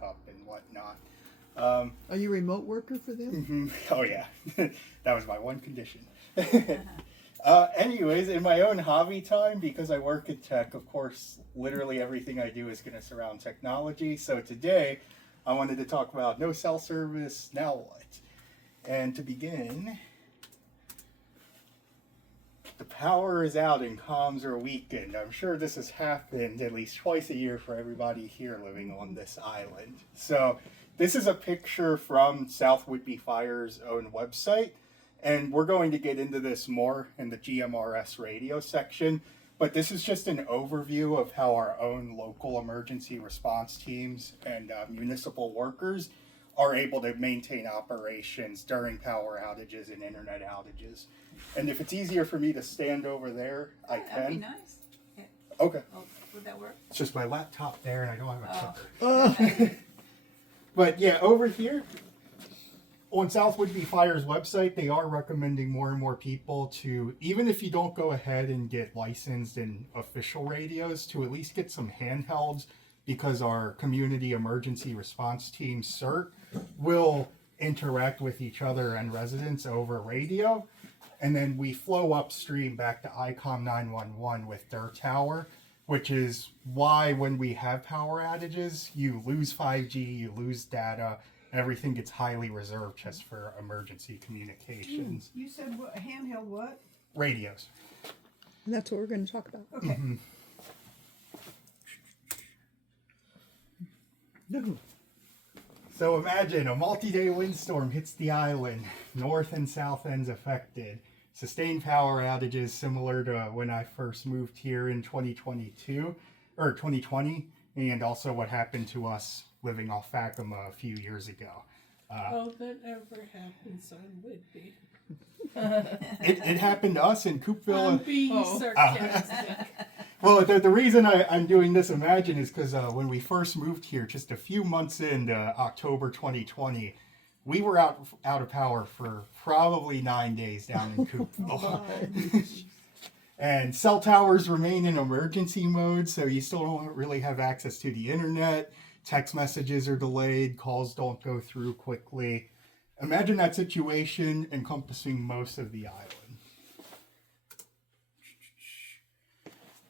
cup and whatnot. Are you a remote worker for them? Oh yeah, that was my one condition. Anyways, in my own hobby time, because I work in tech, of course, literally everything I do is going to surround technology. So today, I wanted to talk about no cell service, now what? And to begin, the power is out and comms are weakened. I'm sure this has happened at least twice a year for everybody here living on this island. So this is a picture from South Whitby Fire's own website, and we're going to get into this more in the GMRS radio section, but this is just an overview of how our own local emergency response teams and municipal workers are able to maintain operations during power outages and internet outages. And if it's easier for me to stand over there, I can. That'd be nice. Yeah. Okay. Oh, would that work? It's just my laptop there and I don't have a clicker. But yeah, over here on South Whitby Fire's website, they are recommending more and more people to, even if you don't go ahead and get licensed in official radios, to at least get some handhelds, because our community emergency response team CERT will interact with each other and residents over radio. And then we flow upstream back to ICOM 911 with their tower, which is why when we have power outages, you lose 5G, you lose data, everything gets highly reserved just for emergency communications. You said what, handheld what? Radios. And that's what we're going to talk about. Okay. No. So imagine a multi-day windstorm hits the island, north and south ends affected. Sustained power outages similar to when I first moved here in 2022, or 2020, and also what happened to us living off Yakima a few years ago. Oh, that ever happens on Whitby. It happened to us in Coopville. I'm being sarcastic. Well, the reason I'm doing this Imagine is because when we first moved here, just a few months into October 2020, we were out of power for probably 9 days down in Coopville. And cell towers remain in emergency mode, so you still don't really have access to the internet. Text messages are delayed, calls don't go through quickly. Imagine that situation encompassing most of the island.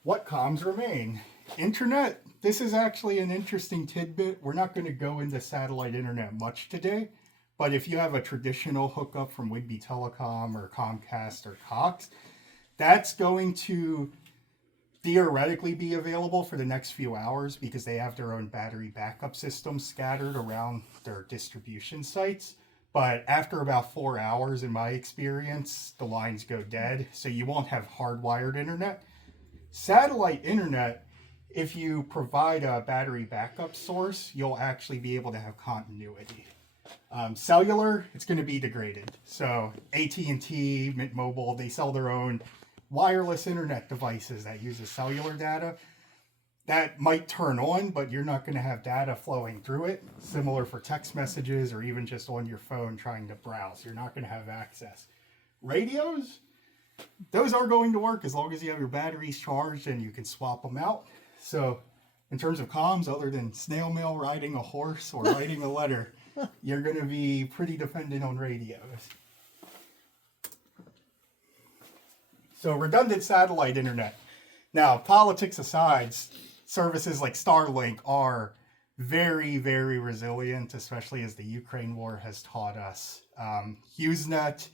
What comms remain? Internet. This is actually an interesting tidbit. We're not going to go into satellite internet much today, but if you have a traditional hookup from Whitby Telecom or Comcast or Cox, that's going to theoretically be available for the next few hours because they have their own battery backup system scattered around their distribution sites. But after about 4 hours, in my experience, the lines go dead, so you won't have hardwired internet. Satellite internet, if you provide a battery backup source, you'll actually be able to have continuity. Cellular, it's going to be degraded. So AT&T, Mint Mobile, they sell their own wireless internet devices that uses cellular data. That might turn on, but you're not going to have data flowing through it. Similar for text messages or even just on your phone trying to browse. You're not going to have access. Radios, those are going to work as long as you have your batteries charged and you can swap them out. So in terms of comms, other than snail mail, riding a horse, or writing a letter, you're going to be pretty dependent on radios. So redundant satellite internet. Now, politics aside, services like Starlink are very, very resilient, especially as the Ukraine war has taught us. HughesNet,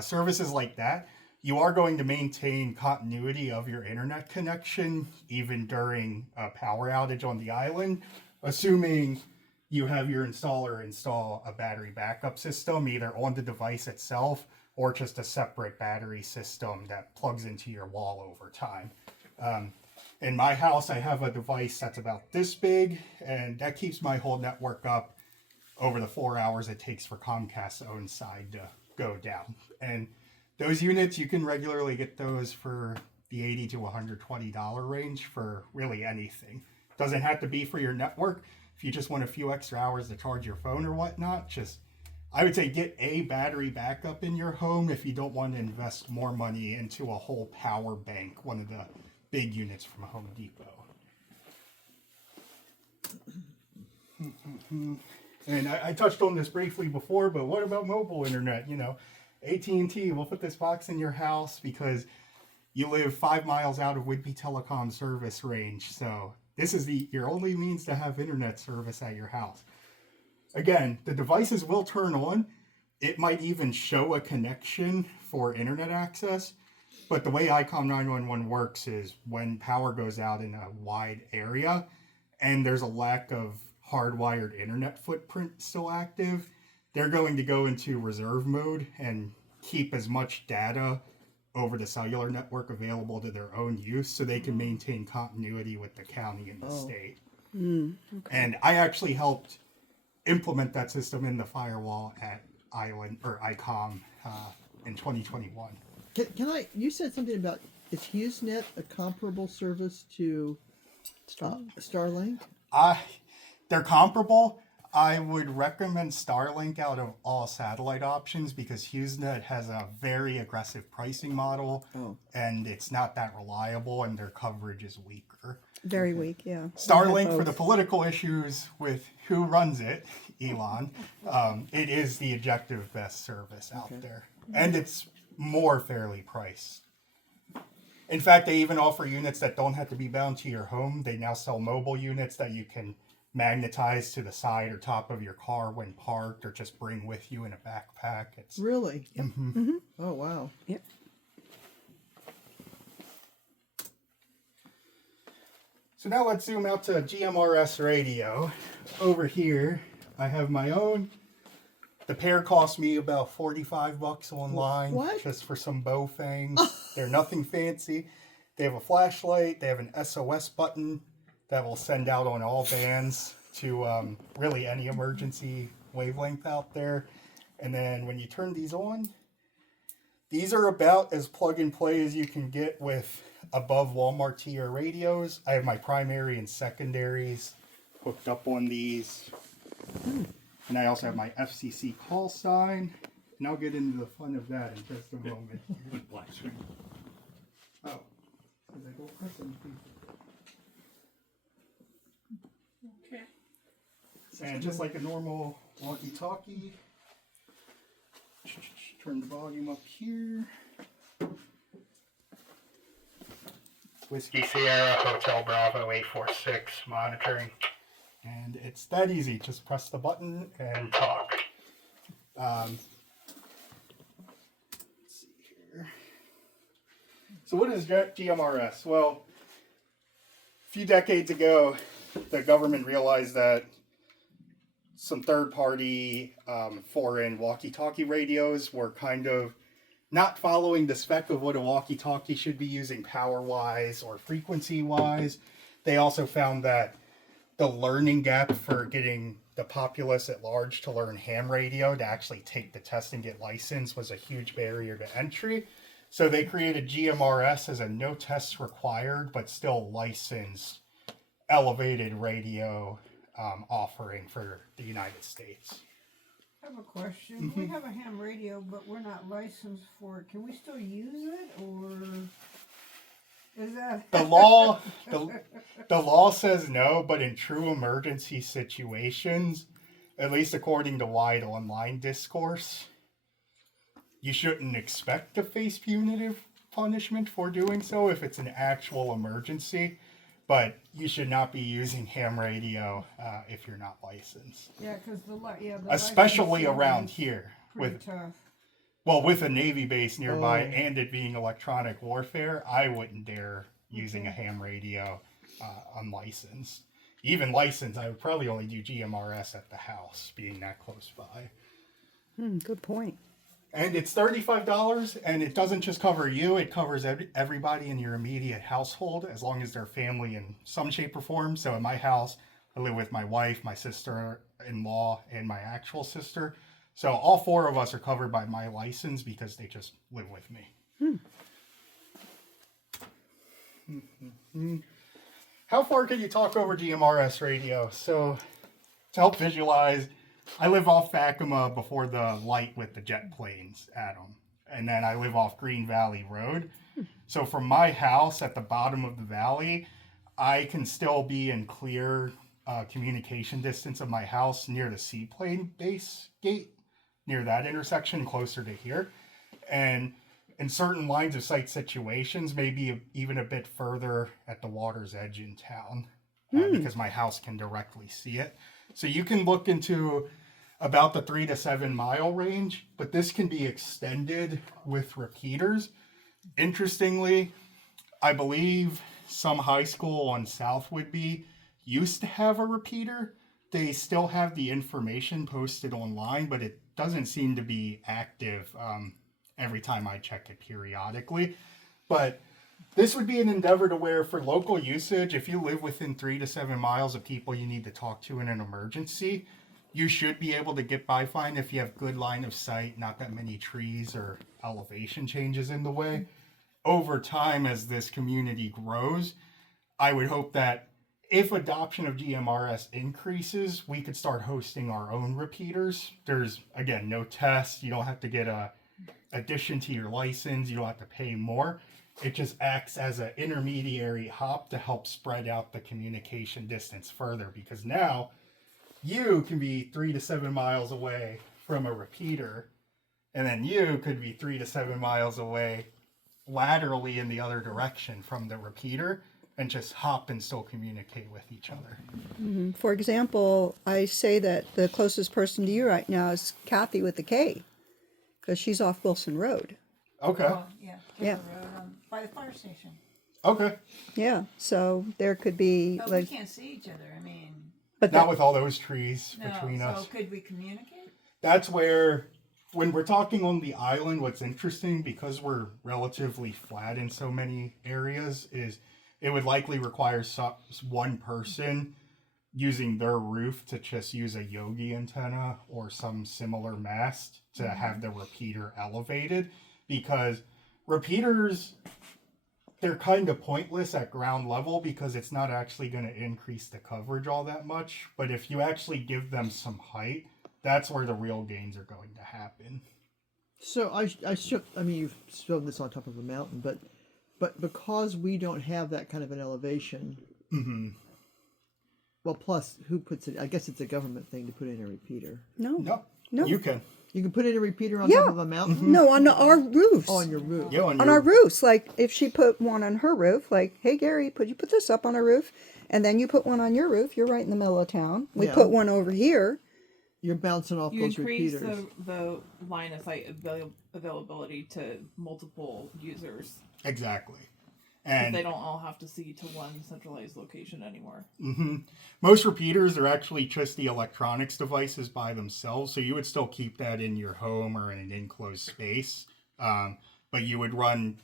services like that, you are going to maintain continuity of your internet connection even during a power outage on the island, assuming you have your installer install a battery backup system either on the device itself or just a separate battery system that plugs into your wall over time. In my house, I have a device that's about this big, and that keeps my whole network up over the 4 hours it takes for Comcast's own side to go down. And those units, you can regularly get those for the $80 to $120 range for really anything. Doesn't have to be for your network. If you just want a few extra hours to charge your phone or whatnot, I would say get a battery backup in your home if you don't want to invest more money into a whole power bank, one of the big units from Home Depot. And I touched on this briefly before, but what about mobile internet? AT&T will put this box in your house because you live 5 miles out of Whidbey Telecom service range. So this is your only means to have internet service at your house. Again, the devices will turn on. It might even show a connection for internet access. But the way ICOM 911 works is when power goes out in a wide area and there's a lack of hardwired internet footprint still active, they're going to go into reserve mode and keep as much data over the cellular network available to their own use so they can maintain continuity with the county and the state. Okay. And I actually helped implement that system in the firewall at ICOM in 2021. You said something about, is HughesNet a comparable service to Starlink? They're comparable. I would recommend Starlink out of all satellite options because HughesNet has a very aggressive pricing model and it's not that reliable and their coverage is weaker. Very weak, yeah. Starlink, for the political issues with who runs it, Elon, it is the objective best service out there. And it's more fairly priced. In fact, they even offer units that don't have to be bound to your home. They now sell mobile units that you can magnetize to the side or top of your car when parked or just bring with you in a backpack. It's Really? Yep. Oh, wow. Yep. So now let's zoom out to GMRS radio. Over here, I have my own. The pair cost me about $45 online. What? Just for some Bofang. They're nothing fancy. They have a flashlight. They have an SOS button that will send out on all bands to really any emergency wavelength out there. And then when you turn these on, these are about as plug and play as you can get with above Walmart tier radios. I have my primary and secondaries hooked up on these. And I also have my FCC call sign. And I'll get into the fun of that in just a moment. Oh. Did I go press anything? Okay. And just like a normal walkie-talkie, turn the volume up here. Whiskey Sierra Hotel Bravo 846 monitoring. And it's that easy. Just press the button and talk. Let's see here. So what is GMRS? Well, a few decades ago, the government realized that some third-party foreign walkie-talkie radios were kind of not following the spec of what a walkie-talkie should be using power-wise or frequency-wise. They also found that the learning gap for getting the populace at large to learn ham radio, to actually take the test and get licensed, was a huge barrier to entry. So they created GMRS as a no tests required, but still licensed elevated radio offering for the United States. I have a question. We have a ham radio, but we're not licensed for it. Can we still use it, or is that The law, the law says no, but in true emergency situations, at least according to wide online discourse, you shouldn't expect to face punitive punishment for doing so if it's an actual emergency. But you should not be using ham radio if you're not licensed, Yeah, because the especially licensing around is here pretty with tough. with a Navy base nearby and it being electronic warfare. I wouldn't dare using a ham radio unlicensed. Even licensed, I would probably only do GMRS at the house, being that close by. Good point. And it's $35, and it doesn't just cover you, it covers everybody in your immediate household, as long as they're family in some shape or form. So in my house, I live with my wife, my sister-in-law, and my actual sister. So all four of us are covered by my license because they just live with me. How far can you talk over GMRS radio? So to help visualize, I live off Yakima before the light with the jet planes at them. And then I live off Green Valley Road. So from my house at the bottom of the valley, I can still be in clear communication distance of my house near the seaplane base gate, near that intersection, closer to here. And in certain lines of sight situations, maybe even a bit further at the water's edge in town, because my house can directly see it. So you can look into about the 3 to 7 mile range, but this can be extended with repeaters. Interestingly, I believe some high school on South Whitby used to have a repeater. They still have the information posted online, but it doesn't seem to be active every time I check it periodically. But this would be an endeavor to where, for local usage, if you live within 3 to 7 miles of people you need to talk to in an emergency, you should be able to get by fine if you have good line of sight, not that many trees or elevation changes in the way. Over time, as this community grows, I would hope that if adoption of GMRS increases, we could start hosting our own repeaters. There's, again, no test. You don't have to get a addition to your license. You don't have to pay more. It just acts as an intermediary hop to help spread out the communication distance further, because now you can be 3 to 7 miles away from a repeater, and then you could be 3 to 7 miles away laterally in the other direction from the repeater, and just hop and still communicate with each other. For example, I say that the closest person to you right now is Kathy with the K, because she's off Wilson Road. Okay. Oh, yeah. Yeah. River Road, by the fire station. Okay. Yeah, so there could be But like, we can't see each other. I mean, but Not that, with all those trees no. between So us. could we communicate? That's where, when we're talking on the island, what's interesting, because we're relatively flat in so many areas, is it would likely require one person using their roof to just use a Yogi antenna or some similar mast to have the repeater elevated, because repeaters, they're kind of pointless at ground level because it's not actually going to increase the coverage all that much. But if you actually give them some height, that's where the real gains are going to happen. So I mean, you've shown this on top of a mountain, but because we don't have that kind of an elevation, well, plus who puts it? I guess it's a government thing to put in a repeater. no, No, you can. You can put in a repeater on Yeah. top of a mountain. no, on our roofs. Oh, on your roof. Yeah, On our roofs, like if she put one on her roof, like, hey Gary, you put this up on our roof, and then you put one on your roof, you're right in the middle of town. We Yeah. put one over here. You're bouncing off You those increase repeaters. the line of sight availability to multiple users. Exactly. But And they don't all have to see to one centralized location anymore. most repeaters are actually just the electronics devices by themselves. So you would still keep that in your home or in an enclosed space. But you would run,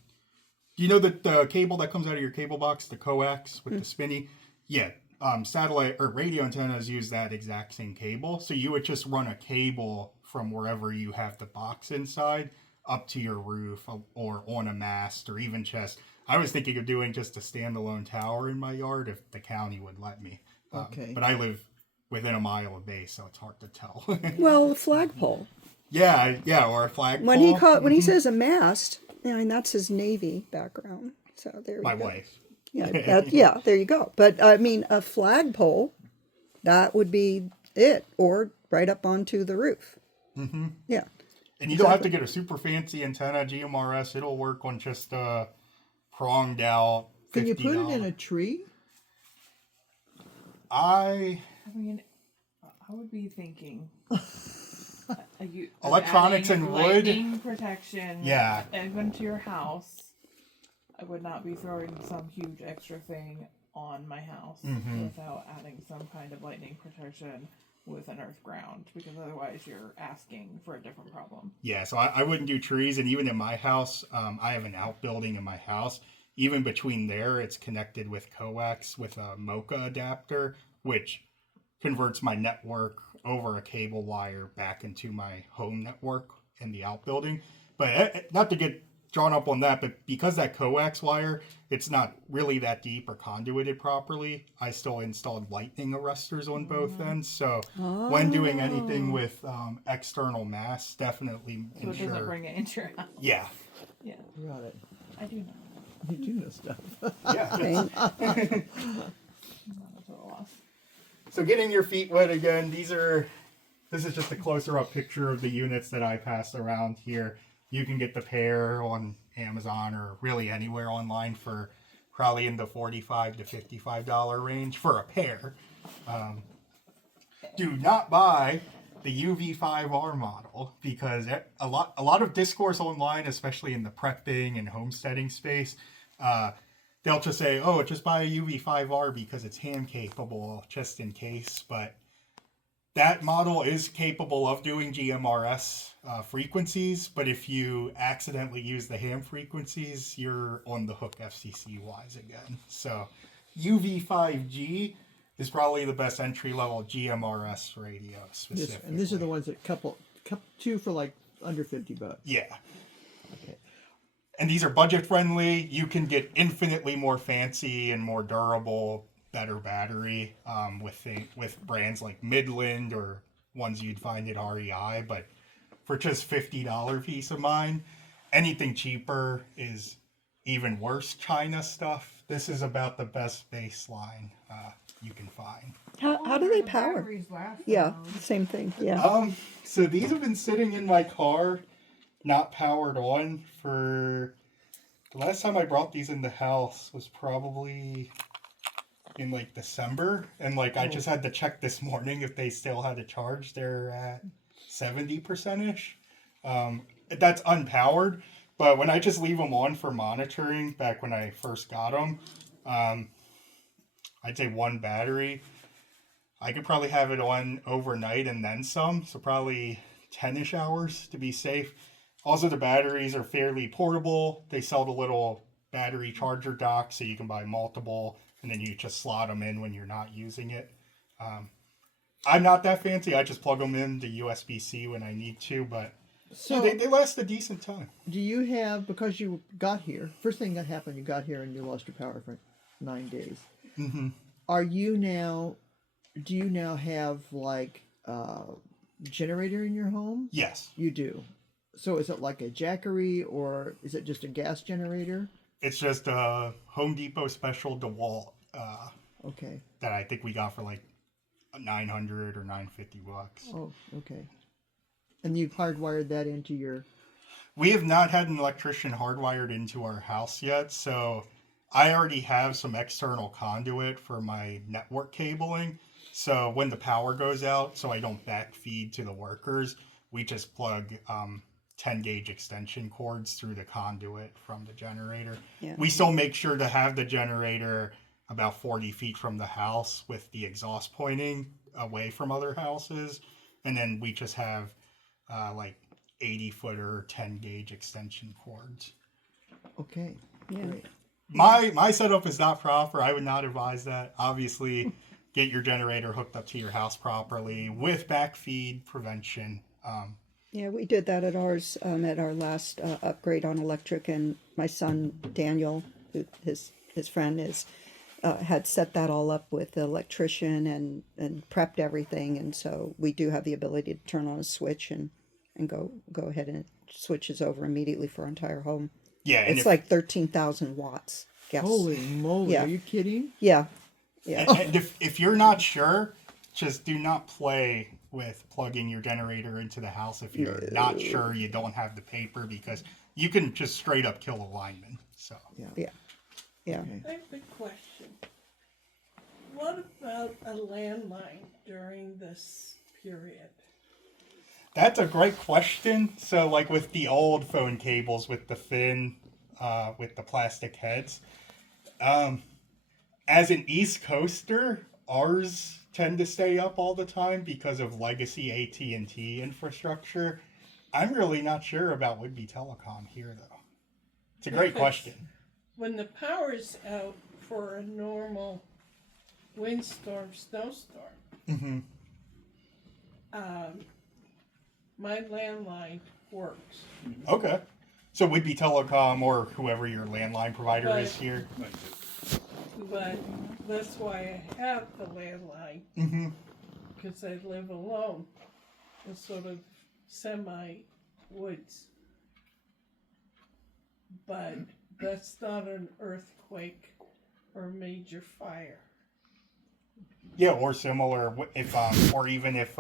you know, the cable that comes out of your cable box, the coax with the spinny? Yeah. Satellite or radio antennas use that exact same cable. So you would just run a cable from wherever you have the box inside up to your roof or on a mast, or even just, I was thinking of doing just a standalone tower in my yard if the county would let me. Okay. But I live within a mile of base, so it's hard to tell. Well, the flagpole. yeah, or a flagpole. When he says a mast, I mean that's his Navy background. So there you My go. wife. Yeah, there you go. But I mean, a flagpole, that would be it, or right up onto the roof. Mm-hmm. Yeah. And you don't have to get a super fancy antenna, GMRS. It'll work on just a pronged out $50. Can you put it in a tree? I mean, I would be thinking Electronics adding and wood? lightning protection. Yeah. Even to your house. I would not be throwing some huge extra thing on my house without adding some kind of lightning protection with an earth ground, because otherwise you're asking for a different problem. Yeah, so I wouldn't do trees. And even in my house, I have an outbuilding in my house. Even between there, it's connected with coax with a Mocha adapter, which converts my network over a cable wire back into my home network in the outbuilding. But not to get drawn up on that, but because that coax wire, it's not really that deep or conduited properly, I still installed lightning arresters on both ends. So when doing anything with external mass, definitely So it doesn't bring it into your house. Yeah. Yeah, Got it. I do know. You do know stuff. Yeah. Okay. Not a total loss. So getting your feet wet again, this is just a closer up picture of the units that I pass around here. You can get the pair on Amazon or really anywhere online for probably in the $45 to $55 range for a pair. Do not buy the UV5R model because a lot of discourse online, especially in the prepping and homesteading space, they'll just say, "Oh, just buy a UV5R because it's hand capable, just in case." But that model is capable of doing GMRS frequencies, but if you accidentally use the ham frequencies, you're on the hook FCC wise again. So UV5G is probably the best entry level GMRS radio specifically. And these are the ones that two for like under $50. Yeah. Okay. And these are budget friendly. You can get infinitely more fancy and more durable, better battery with brands like Midland or ones you'd find at REI. But for just $50 peace of mind, anything cheaper is even worse China stuff. This is about the best baseline you can find. How do they The power? batteries last Yeah, long? same thing. Yeah. So these have been sitting in my car, not powered on for the last time I brought these in the house was probably in like December, and like I just had to check this morning if they still had a charge. They're at 70% ish. That's unpowered, but when I just leave them on for monitoring, back when I first got them, I'd say one battery. I could probably have it on overnight and then some, so probably 10-ish hours to be safe. Also, the batteries are fairly portable. They sell the little battery charger dock, so you can buy multiple, and then you just slot them in when you're not using it. I'm not that fancy. I just plug them in to USB-C when I need to, but So they last a decent time. do you have, because you got here, first thing that happened, you got here and you lost your power for 9 days. Mm-hmm. Do you now have like a generator in your home? Yes. You do. So is it like a Jackery or is it just a gas generator? It's just a Home Depot special DeWalt Okay. that I think we got for like $900 or $950. Oh, okay. And you've hardwired that into your... We have not had an electrician hardwired into our house yet, so I already have some external conduit for my network cabling. So when the power goes out, so I don't backfeed to the workers, we just plug 10 gauge extension cords through the conduit from the generator. Yeah. We still make sure to have the generator about 40 feet from the house with the exhaust pointing away from other houses. And then we just have like 80-footer 10 gauge extension cords. Okay. Yeah. Great. My setup is not proper. I would not advise that. Obviously, get your generator hooked up to your house properly with backfeed prevention. Yeah, we did that at ours at our last upgrade on electric, and my son Daniel, who his friend is, had set that all up with the electrician and prepped everything, and so we do have the ability to turn on a switch and go ahead and it switches over immediately for our entire home. Yeah, and It's like 13,000 watts. Yes. Holy moly. Yeah. Are you kidding? Yeah. Yeah. and if you're not sure, just do not play with plugging your generator into the house if you're not sure you don't have the paper, because you can just straight up kill a lineman. So Yeah. Yeah. Okay. I have a question. What about a landline during this period? that's a great question. So like with the old phone cables with the thin, with the plastic heads, as an East Coaster, ours tend to stay up all the time because of legacy AT&T infrastructure. I'm really not sure about Whidbey Telecom here, though. It's a great Because question. When the power's out for a normal windstorm, snowstorm, Mm-hmm. my landline works. Okay. So Whidbey Telecom or whoever your landline provider But- is here. But that's why I have the landline, Mm-hmm. because I live alone in sort of semi-woods. But that's not an earthquake or major fire. Yeah, or similar. If or even if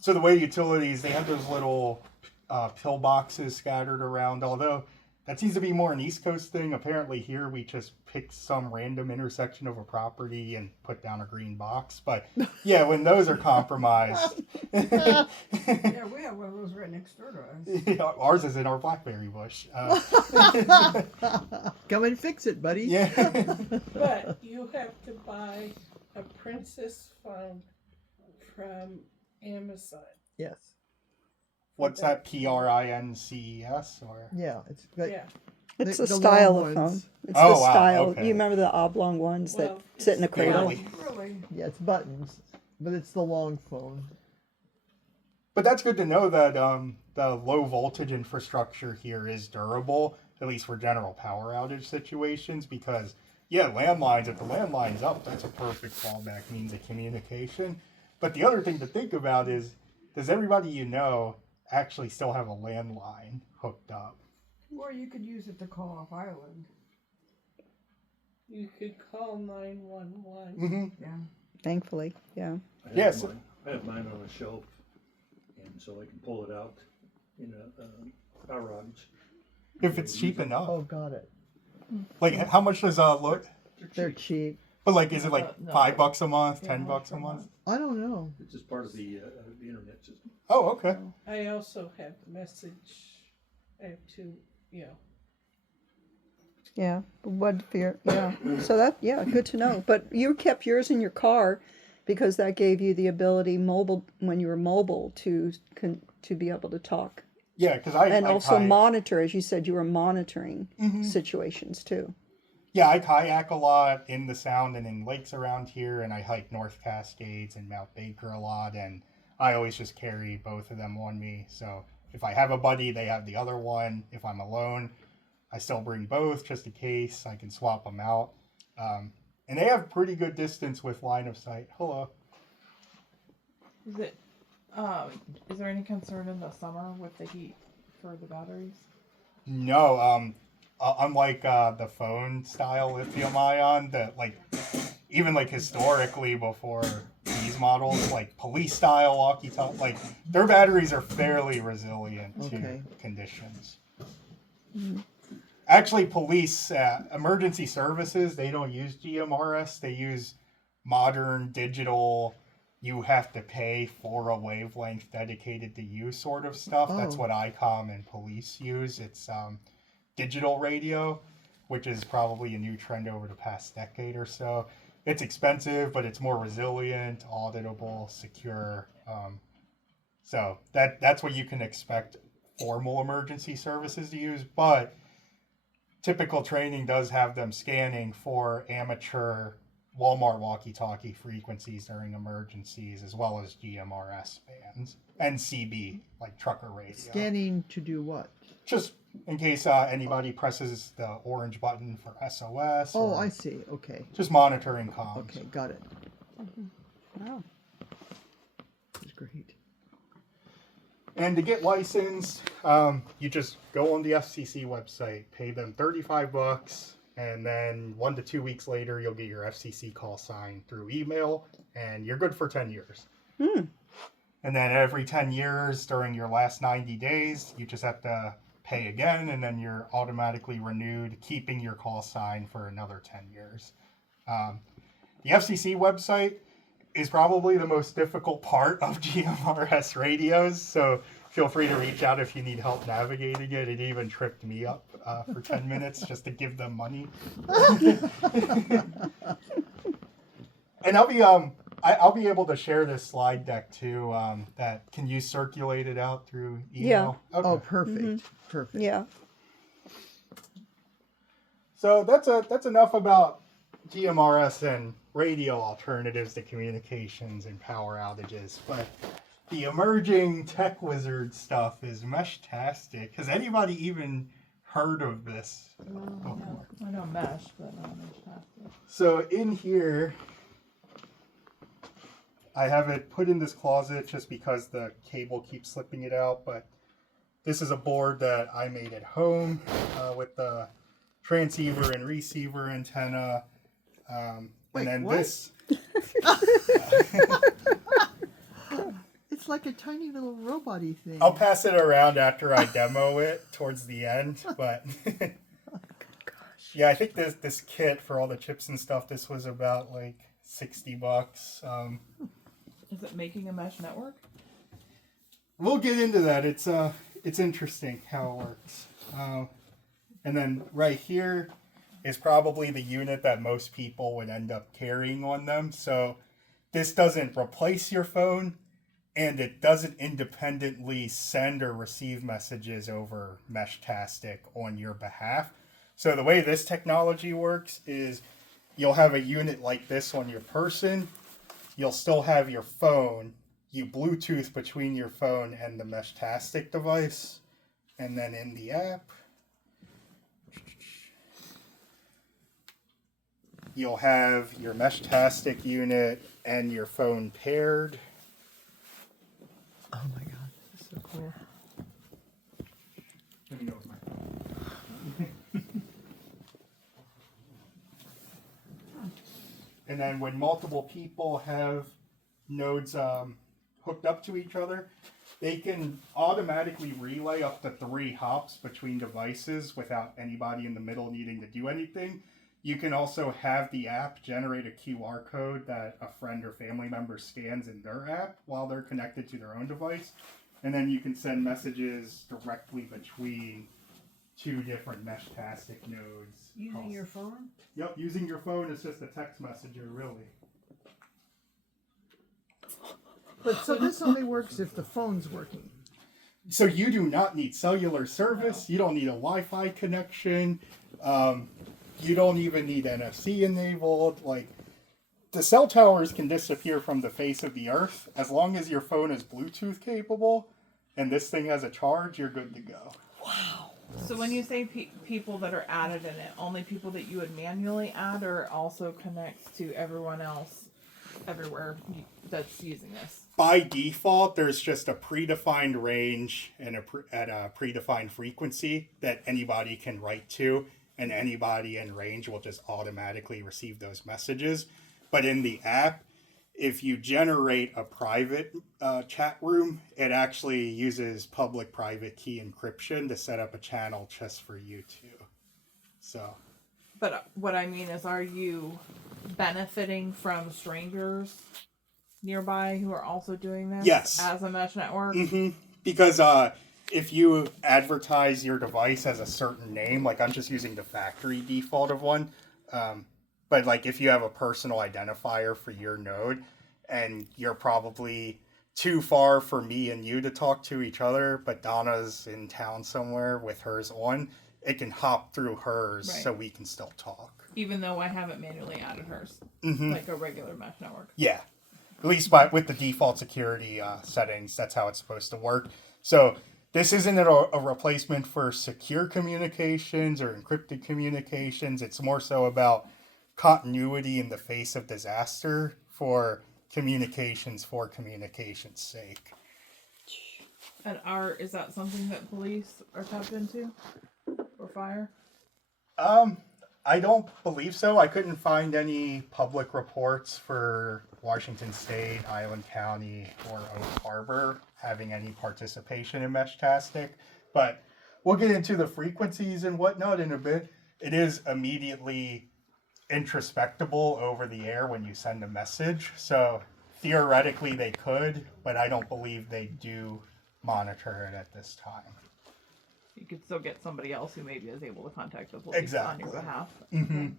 so the way utilities, they have those little pillboxes scattered around. Although that seems to be more an East Coast thing. Apparently here we just pick some random intersection of a property and put down a green box. But yeah, when those are compromised, Yeah, we have one of those right next door to us. ours is in our blackberry bush. Come and fix it, buddy. Yeah. But you have to buy a princess phone from Amazon. Yes. What's that? PRINCES or? Yeah. It's but Yeah. It's the the style long of phone. ones. It's Oh, the wow, style. okay. You remember the oblong ones Well, that sit in a it's- cradle? Really? Really? Yeah, it's buttons, but it's the long phone. But that's good to know that the low voltage infrastructure here is durable, at least for general power outage situations, because, yeah, landlines, if the landline's up, that's a perfect fallback means of communication. But the other thing to think about is, does everybody you know actually still have a landline hooked up? Or you could use it to call off island. You could call 911. Mm-hmm. Yeah. Thankfully, yeah. I have Yes. mine. I have mine on a shelf, and so I can pull it out in a power outage. If it's cheap enough. Oh, got it. Like, how much does look? They're cheap. But like, is it like No. $5 a month, Yeah, $10 a per month? I don't know. It's just part of the internet system. Oh, okay. I also have message. I have two, you know. Yeah, what fear? Yeah. So that, yeah, good to know. But you kept yours in your car because that gave you the ability mobile when you were mobile to be able to talk Yeah, because and I also kayak. monitor, as you said, you were monitoring Mm-hmm. situations too. Yeah, I kayak a lot in the Sound and in lakes around here, and I hike North Cascades and Mount Baker a lot, and I always just carry both of them on me. So if I have a buddy, they have the other one. If I'm alone, I still bring both just in case. I can swap them out. And they have pretty good distance with line of sight. Hello. Is it? Is there any concern in the summer with the heat for the batteries? No, unlike the phone style lithium ion, that like even like historically before these models, like police style walkie-talkie, like their batteries are fairly resilient Okay. to conditions. Actually, police emergency services, they don't use GMRS. They use modern digital. You have to pay for a wavelength dedicated to you sort of stuff. That's Oh. what ICOM and police use. It's digital radio, which is probably a new trend over the past decade or so. It's expensive, but it's more resilient, auditable, secure. So that's what you can expect formal emergency services to use. But typical training does have them scanning for amateur Walmart walkie-talkie frequencies during emergencies, as well as GMRS bands and CB, like trucker radio. Scanning to do what? Just in case anybody presses the orange button for SOS. Oh, or I see. Okay. just monitoring comms. Okay, got it. Wow. That's great. And to get licensed, you just go on the FCC website, pay them $35, and then 1 to 2 weeks later, you'll get your FCC call sign through email, and you're good for 10 years. And then every 10 years, during your last 90 days, you just have to pay again, and then you're automatically renewed, keeping your call sign for another 10 years. The FCC website is probably the most difficult part of GMRS radios, so feel free to reach out if you need help navigating it. It even tripped me up for 10 minutes just to give them money. And I'll be able to share this slide deck too. That can you circulate it out through email? Oh, Okay. perfect. Perfect. Yeah. So that's enough about GMRS and radio alternatives to communications and power outages. But the emerging tech wizard stuff is Meshtastic. Has anybody even heard of this before? I know mesh, but not Meshtastic. So in here, I have it put in this closet just because the cable keeps slipping it out, but this is a board that I made at home with the transceiver and receiver antenna. Wait, and then what? this. It's like a tiny little robot-y thing. I'll pass it around after I demo it towards the end, but yeah, I think this kit for all the chips and stuff, this was about like $60. Is it making a mesh network? We'll get into that. It's interesting how it works. And then right here is probably the unit that most people would end up carrying on them. So this doesn't replace your phone, and it doesn't independently send or receive messages over Meshtastic on your behalf. So the way this technology works is you'll have a unit like this on your person. You'll still have your phone. You Bluetooth between your phone and the Meshtastic device. And then in the app, you'll have your Meshtastic unit and your phone paired. Oh my god, this is so cool. Let me know if my And then when multiple people have nodes hooked up to each other, they can automatically relay up to 3 hops between devices without anybody in the middle needing to do anything. You can also have the app generate a QR code that a friend or family member scans in their app while they're connected to their own device. And then you can send messages directly between 2 different Meshtastic nodes. Using your phone? Yep, using your phone is just a text messenger, really. But so this only works if the phone's working. So you do not need cellular service. You don't need a Wi-Fi connection. You don't even need NFC enabled. Like, the cell towers can disappear from the face of the earth. As long as your phone is Bluetooth capable and this thing has a charge, you're good to go. So when you say people that are added in it, only people that you would manually add, or also connects to everyone else everywhere that's using this? By default, there's just a predefined range and at a predefined frequency that anybody can write to, and anybody in range will just automatically receive those messages. But in the app, if you generate a private chat room, it actually uses public-private key encryption to set up a channel just for you two. So, But what I mean is, are you benefiting from strangers nearby who are also doing this? Yes. As a mesh network? because if you advertise your device as a certain name, like I'm just using the factory default of one, but like if you have a personal identifier for your node and you're probably too far for me and you to talk to each other, but Donna's in town somewhere with hers on, it can hop through hers Right. so we can still talk. Even though I haven't manually added hers. Like a regular mesh network. Yeah. At least with the default security settings, that's how it's supposed to work. So this isn't a replacement for secure communications or encrypted communications. It's more so about continuity in the face of disaster for communication's sake. And is that something that police are tapped into? Or fire? I don't believe so. I couldn't find any public reports for Washington State, Island County, or Oak Harbor having any participation in Meshtastic. But we'll get into the frequencies and whatnot in a bit. It is immediately introspectable over the air when you send a message. So theoretically they could, but I don't believe they do monitor it at this time. You could still get somebody else who maybe is able to contact the police on your behalf. Mm-hmm.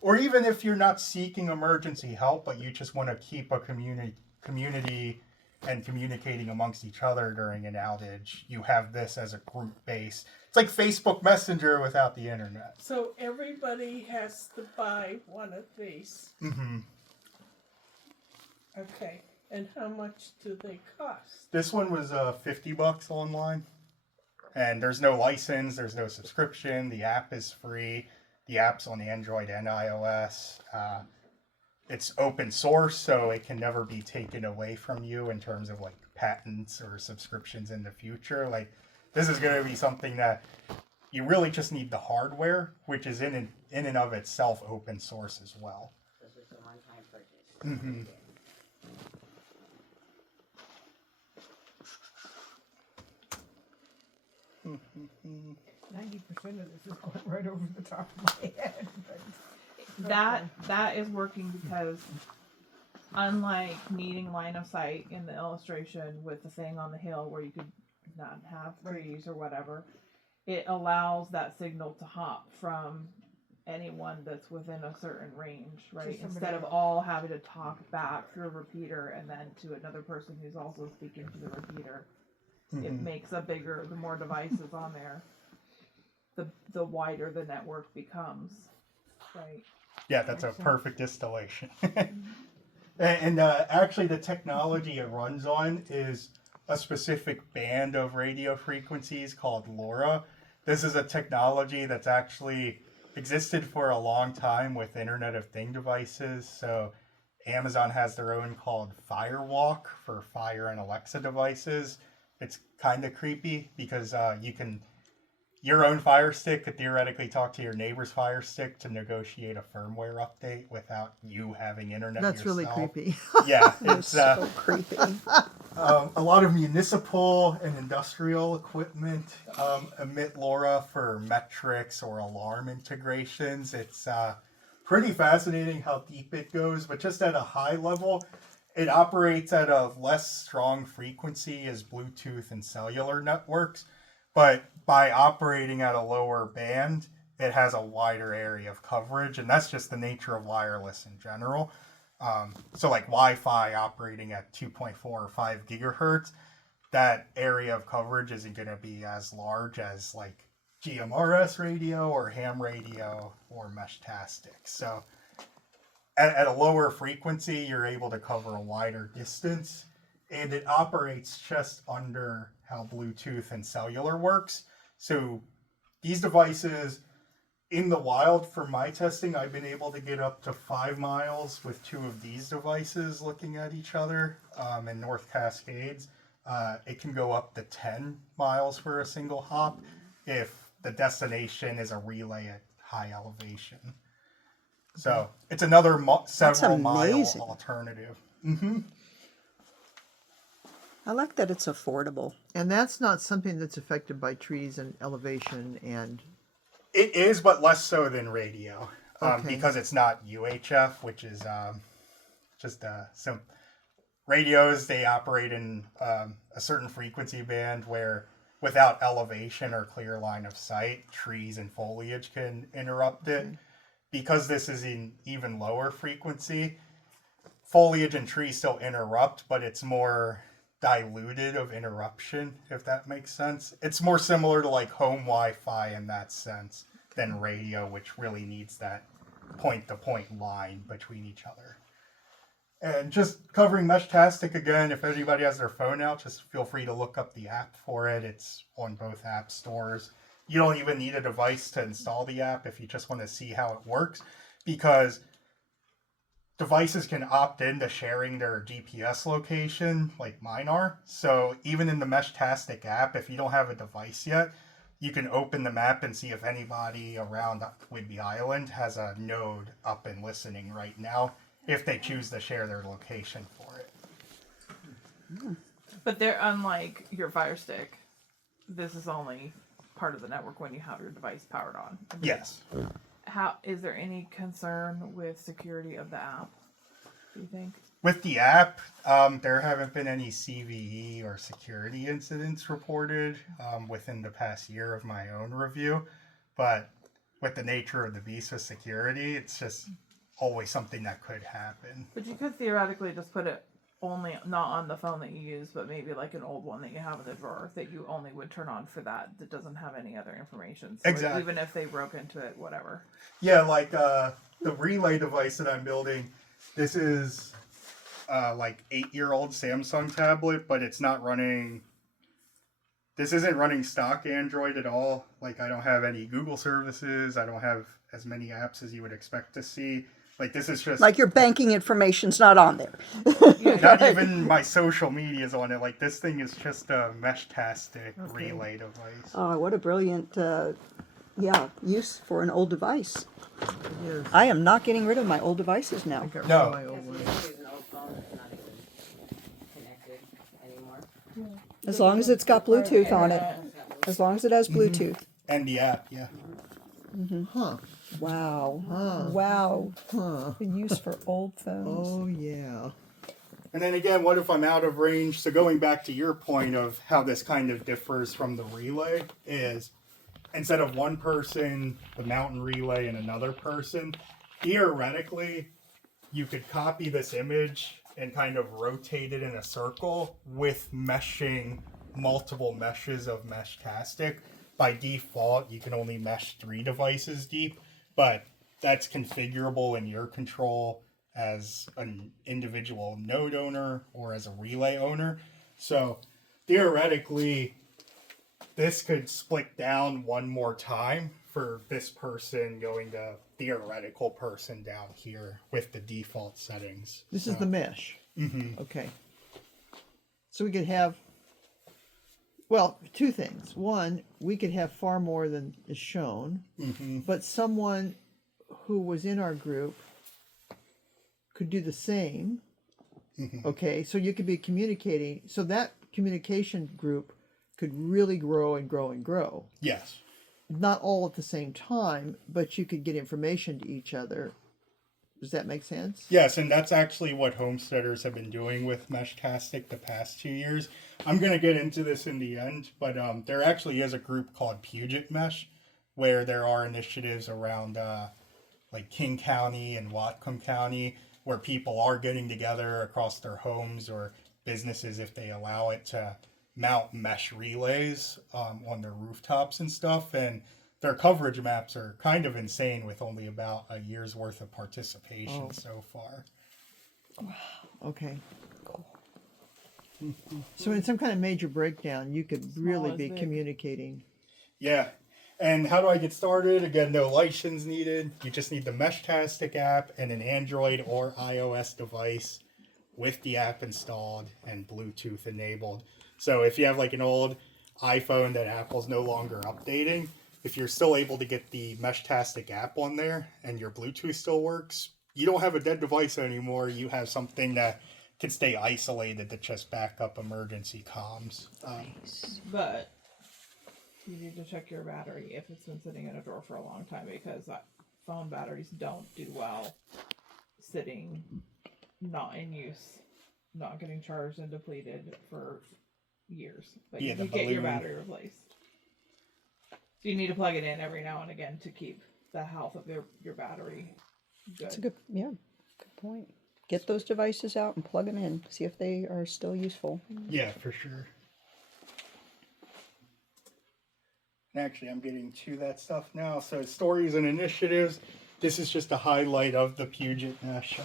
Or even if you're not seeking emergency help, but you just want to keep a community and communicating amongst each other during an outage, you have this as a group base. It's like Facebook Messenger without the internet. So everybody has to buy one of these. Mm-hmm. Okay. And how much do they cost? This one was $50 online. And there's no license, there's no subscription. The app is free. The app's on Android and iOS. It's open source, so it can never be taken away from you in terms of like patents or subscriptions in the future. Like, this is going to be something that you really just need the hardware, which is in and of itself open source as well. Mm-hmm. 90% of this is going right over the top of my head. But That is working because unlike needing line of sight in the illustration with the thing on the hill where you could not have trees or whatever, it allows that signal to hop from anyone that's within a certain range, right? somebody Instead of else. all having to talk back through a repeater and then to another person who's also speaking to the repeater. It makes a bigger, the more devices on there, the wider the network becomes, right? Yeah, that's a perfect distillation. And actually, the technology it runs on is a specific band of radio frequencies called LoRa. This is a technology that's actually existed for a long time with Internet of Thing devices. So Amazon has their own called Firewalk for Fire and Alexa devices. It's kind of creepy because your own Fire Stick could theoretically talk to your neighbor's Fire Stick to negotiate a firmware update without you having internet That's yourself. really creepy. Yeah, It's it's so creepy. a lot of municipal and industrial equipment emit LoRa for metrics or alarm integrations. It's pretty fascinating how deep it goes, but just at a high level, it operates at a less strong frequency as Bluetooth and cellular networks, but by operating at a lower band, it has a wider area of coverage, and that's just the nature of wireless in general. So like Wi-Fi operating at 2.4 or 5 gigahertz, that area of coverage isn't going to be as large as like GMRS radio or ham radio or Meshtastic. So at a lower frequency, you're able to cover a wider distance, and it operates just under how Bluetooth and cellular works. So these devices in the wild, for my testing, I've been able to get up to 5 miles with 2 of these devices looking at each other in North Cascades. It can go up to 10 miles for a single hop if the destination is a relay at high elevation. So it's another several mile amazing. alternative. I like that it's affordable. And that's not something that's affected by trees and elevation and It is, but less so than radio, Okay. because it's not UHF, which is just some radios. They operate in a certain frequency band where, without elevation or clear line of sight, trees and foliage can interrupt it. Because this is in even lower frequency, foliage and trees still interrupt, but it's more diluted of interruption, if that makes sense. It's more similar to like home Wi-Fi in that sense than radio, which really needs that point-to-point line between each other. And just covering Meshtastic again, if anybody has their phone out, just feel free to look up the app for it. It's on both app stores. You don't even need a device to install the app if you just want to see how it works, because devices can opt into sharing their GPS location like mine are. So even in the Meshtastic app, if you don't have a device yet, you can open the map and see if anybody around Whidbey Island has a node up and listening right now, if they choose to share their location for it. But they're unlike your Fire Stick. This is only part of the network when you have your device powered on. I mean, Yes. How is there any concern with security of the app? Do you think? With the app, there haven't been any CVE or security incidents reported within the past year of my own review. But with the nature of the beast with security, it's just always something that could happen. But you could theoretically just put it only not on the phone that you use, but maybe like an old one that you have in the drawer that you only would turn on for that doesn't have any other information. So Exactly. even if they broke into it, whatever. Yeah, like the relay device that I'm building, this is like 8-year-old Samsung tablet, but it's not running. This isn't running stock Android at all. Like, I don't have any Google services. I don't have as many apps as you would expect to see. Like, this is just Like your banking information's not on there. not even my social media's on it. Like, this thing is just a Meshtastic relay device. Oh, what a brilliant yeah, use for an old device. It is. I am not getting rid of my old devices now. I got rid No. of my old one. Use an old phone that's not even connected anymore. As long as it's got Bluetooth on it. As long as it has Bluetooth. And the app, yeah. Huh. Wow. Huh. Wow. Huh. The use for old phones. Oh yeah. And then again, what if I'm out of range? So going back to your point of how this kind of differs from the relay is instead of one person, the mountain relay, and another person, theoretically, you could copy this image and kind of rotate it in a circle with meshing multiple meshes of Meshtastic. By default, you can only mesh 3 devices deep, but that's configurable in your control as an individual node owner or as a relay owner. So theoretically, this could split down one more time for this person going to theoretical person down here with the default settings. This is the mesh. Mhm. Okay. So we could have, well, 2 things. One, we could have far more than is shown, but someone who was in our group could do the same. Okay, so you could be communicating. So that communication group could really grow and grow and grow. Yes. Not all at the same time, but you could get information to each other. Does that make sense? Yes, and that's actually what homesteaders have been doing with Meshtastic the past 2 years. I'm going to get into this in the end, but there actually is a group called Puget Mesh where there are initiatives around like King County and Whatcom County where people are getting together across their homes or businesses, if they allow it, to mount mesh relays on their rooftops and stuff. And their coverage maps are kind of insane with only about a year's worth of participation so far. Okay. So in some kind of major breakdown, you could really as be big. communicating. Yeah. And how do I get started? Again, no license needed. You just need the Meshtastic app and an Android or iOS device with the app installed and Bluetooth enabled. So if you have like an old iPhone that Apple's no longer updating, if you're still able to get the Meshtastic app on there and your Bluetooth still works, you don't have a dead device anymore. You have something that can stay isolated to just back up emergency comms. But you need to check your battery if it's been sitting in a drawer for a long time because phone batteries don't do well sitting not in use, not getting charged and depleted for years. But Yeah, you the get your balloon. battery replaced. So you need to plug it in every now and again to keep the health of your battery good. That's a good, yeah, good point. Get those devices out and plug them in. See if they are still useful. Yeah, for sure. And actually, I'm getting to that stuff now. So, stories and initiatives. This is just a highlight of the Puget Mesh.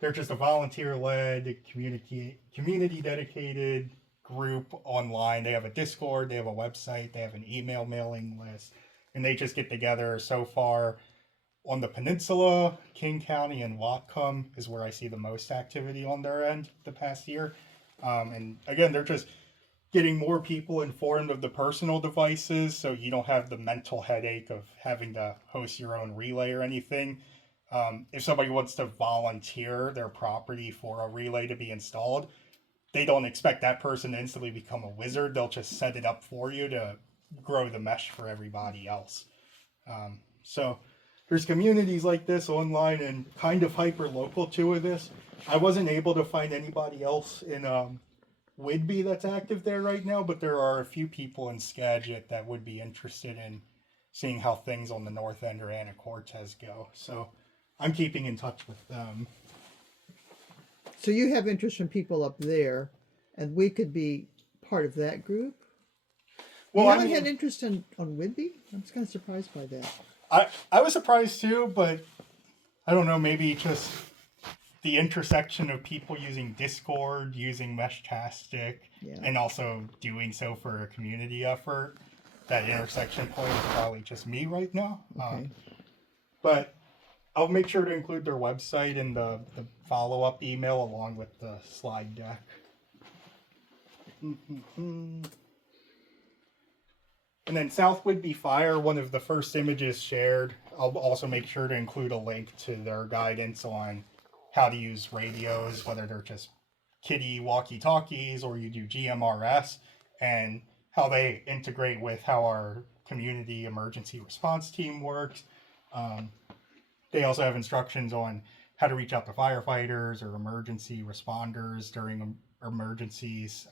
They're just a volunteer-led, community-dedicated group online. They have a Discord, they have a website, they have an email mailing list, and they just get together. So far, on the peninsula, King County and Whatcom is where I see the most activity on their end the past year. And again, they're just getting more people informed of the personal devices so you don't have the mental headache of having to host your own relay or anything. If somebody wants to volunteer their property for a relay to be installed, they don't expect that person to instantly become a wizard. They'll just set it up for you to grow the mesh for everybody else. So there's communities like this online and kind of hyper local to this. I wasn't able to find anybody else in Whidbey that's active there right now, but there are a few people in Skagit that would be interested in seeing how things on the north end or Anacortes go. So I'm keeping in touch with them. So you have interest from people up there, and we could be part of that group. Well, You I haven't mean, had interest on Whidbey? I'm just kind of surprised by that. I was surprised too, but I don't know, maybe just the intersection of people using Discord, using Meshtastic, Yeah. and also doing so for a community effort. That intersection point is probably just me right now. Okay. But I'll make sure to include their website in the follow-up email along with the slide deck. And then South Whidbey Fire, one of the first images shared. I'll also make sure to include a link to their guidance on how to use radios, whether they're just kiddie walkie-talkies or you do GMRS, and how they integrate with how our community emergency response team works. They also have instructions on how to reach out to firefighters or emergency responders during emergencies.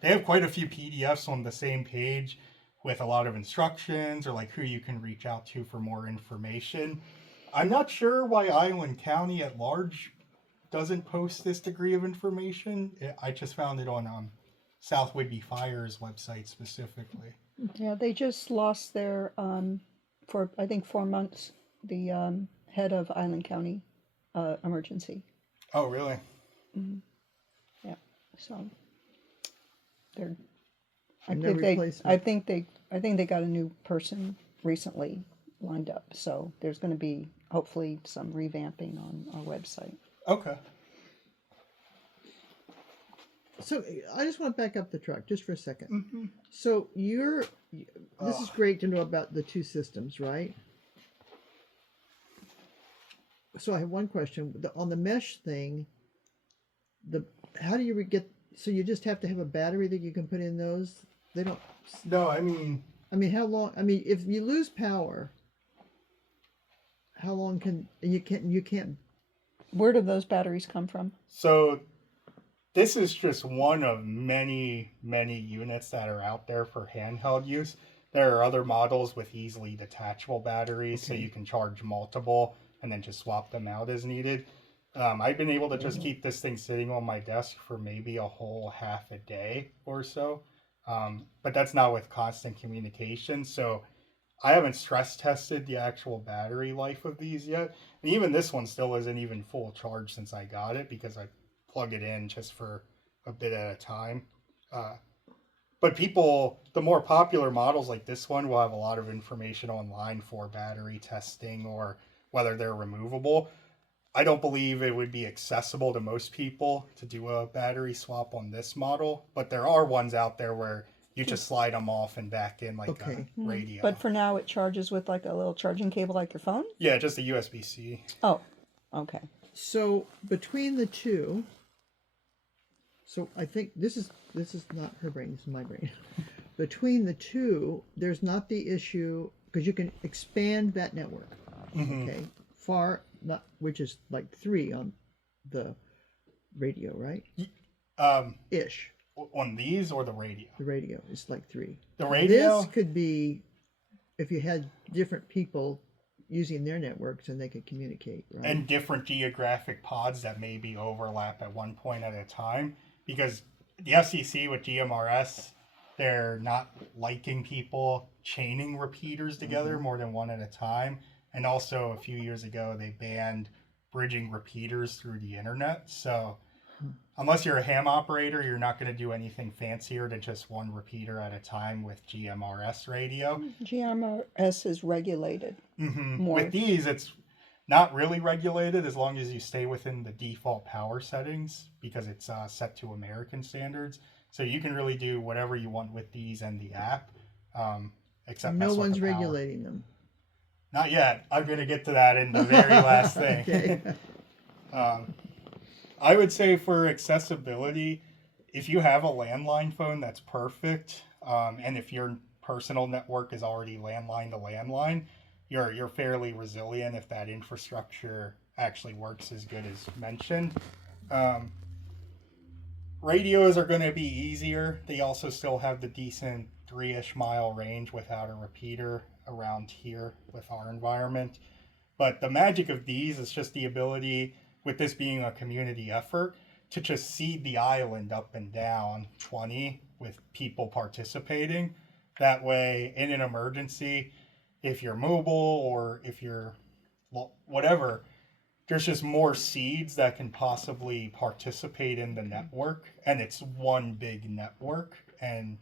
They have quite a few PDFs on the same page with a lot of instructions or like who you can reach out to for more information. I'm not sure why Island County at large doesn't post this degree of information. I just found it on South Whidbey Fire's website specifically. Yeah, they just lost their, for I think 4 months, the head of Island County emergency. Oh, really? Yeah, so they're. And no replacement. I think they got a new person recently lined up. So there's going to be hopefully some revamping on our website. Okay. So I just want to back up the truck just for a second. So this is great to know about the two systems, right? So I have one question. On the mesh thing, how do you get? So you just have to have a battery that you can put in those. They don't. No, I mean, how long? I mean, if you lose power, how long can you can't? Where do those batteries come from? so this is just one of many, many units that are out there for handheld use. There are other models with easily detachable batteries, so you can charge multiple and then just swap them out as needed. I've been able to just keep this thing sitting on my desk for maybe a whole half a day or so. But that's not with constant communication. So I haven't stress tested the actual battery life of these yet. And even this one still isn't even full charge since I got it because I plug it in just for a bit at a time. But the more popular models like this one will have a lot of information online for battery testing or whether they're removable. I don't believe it would be accessible to most people to do a battery swap on this model, but there are ones out there where you just slide them off and back in like a radio. But for now, it charges with like a little charging cable like your phone? Yeah, just a USB-C. Oh, okay. So between the two, so I think this is not her brain. This is my brain. Between the two, there's not the issue because you can expand that network. Okay, which is like 3 on the radio, right? Ish. On these or the radio? The radio is like 3. The radio? This could be if you had different people using their networks and they could communicate, right? And different geographic pods that maybe overlap at one point at a time. Because the FCC with GMRS, they're not liking people chaining repeaters together more than one at a time. And also a few years ago, they banned bridging repeaters through the internet. So unless you're a ham operator, you're not going to do anything fancier than just one repeater at a time with GMRS radio. GMRS is regulated. More. With these, it's not really regulated as long as you stay within the default power settings because it's set to American standards. So you can really do whatever you want with these and the app, except no mess with one's the power. regulating them. Not yet. I'm going to get to that in the very last thing. Okay. I would say for accessibility, if you have a landline phone, that's perfect. And if your personal network is already landline to landline, you're fairly resilient if that infrastructure actually works as good as mentioned. Radios are going to be easier. They also still have the decent 3-ish mile range without a repeater around here with our environment. But the magic of these is just the ability, with this being a community effort, to just seed the island up and down 20 with people participating. That way, in an emergency, if you're mobile or if you're whatever, there's just more seeds that can possibly participate in the network. And it's one big network. And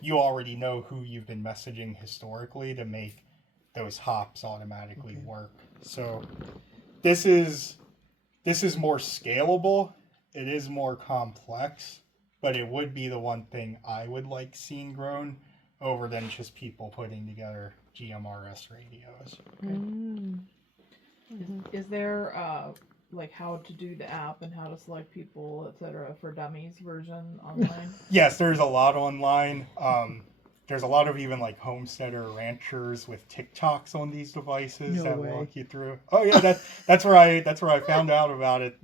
you already know who you've been messaging historically to make those hops automatically work. So this is more scalable. It is more complex, but it would be the one thing I would like seeing grown. over than just people putting together GMRS radios. Is there like how to do the app and how to select people, etc. for dummies version online? Yes, there's a lot online. There's a lot of even like homesteader ranchers with TikToks on these devices No that way. walk you through. Oh yeah, that's where I found out about it.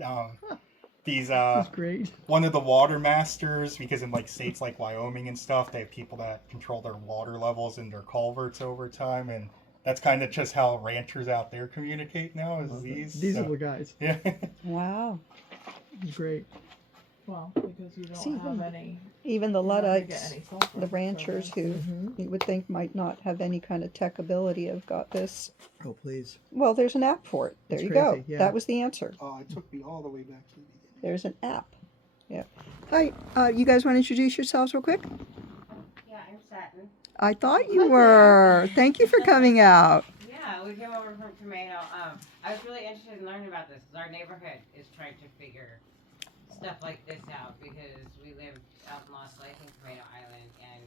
These That's great. one of the water masters, because in like states like Wyoming and stuff, they have people that control their water levels in their culverts over time, and that's kind of just how ranchers out there communicate now. Is These are the guys. yeah. Wow. Great. Well, because you don't See, have any. Even the you're not gonna get Luddites, any software the ranchers who you would think might not have any kind of tech ability have got this. Oh, please. Well, there's an app for it. There That's you go. crazy, yeah. That was the answer. Oh, it took me all the way back to the beginning. There's an app. Yeah. Hi. You guys want to introduce yourselves real quick? Yeah, I'm Satin. I thought you were. Thank you for coming out. Yeah, we came over from Tomato. I was really interested in learning about this because our neighborhood is trying to figure stuff like this out because we live out in Lost Lake in Tomato Island, and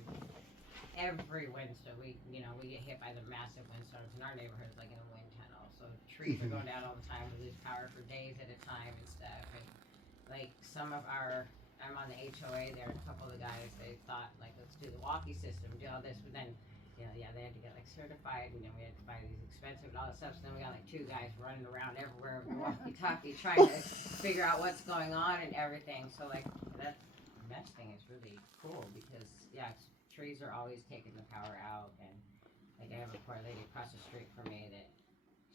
every windstorm we get hit by the massive windstorms, and our neighborhood's like in a wind tunnel, so trees are going down all the time. We lose power for days at a time and stuff. And like I'm on the HOA there, and a couple of the guys, they thought like, let's do the walkie system, do all this, but then they had to get like certified, and then we had to buy these expensive and all that stuff. So then we got like 2 guys running around everywhere with walkie-talkie trying to figure out what's going on and everything. So like that mesh thing is really cool because trees are always taking the power out, and like I have a poor lady across the street from me that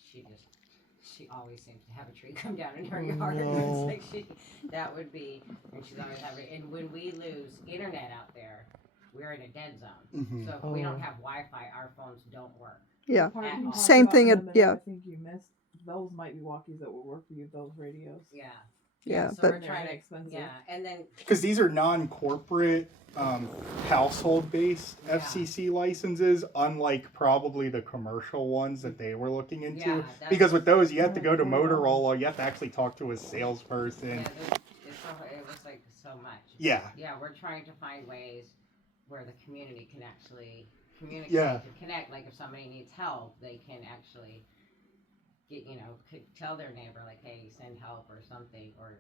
she always seems to have a tree come down in her yard. no. It's like and she's always having. And when we lose internet out there, we're in a dead zone. So if we don't have Wi-Fi, our phones don't work. Yeah. At You all. talked Same about thing them, at- and yeah. I think you missed. Those might be walkies that will work for you. Those radios. Yeah. Yeah, So but- we're trying to Expensive. Yeah, and then Because these are non-corporate, household-based Yeah. FCC licenses, unlike probably the commercial ones that they were looking into. Yeah, that's- Because with those, you have to go to Motorola, you have to actually talk to a salesperson. it was like so much. Yeah. Yeah, we're trying to find ways where the community can actually communicate Yeah. and connect. Like if somebody needs help, they can actually get, could tell their neighbor like, hey, send help or something, or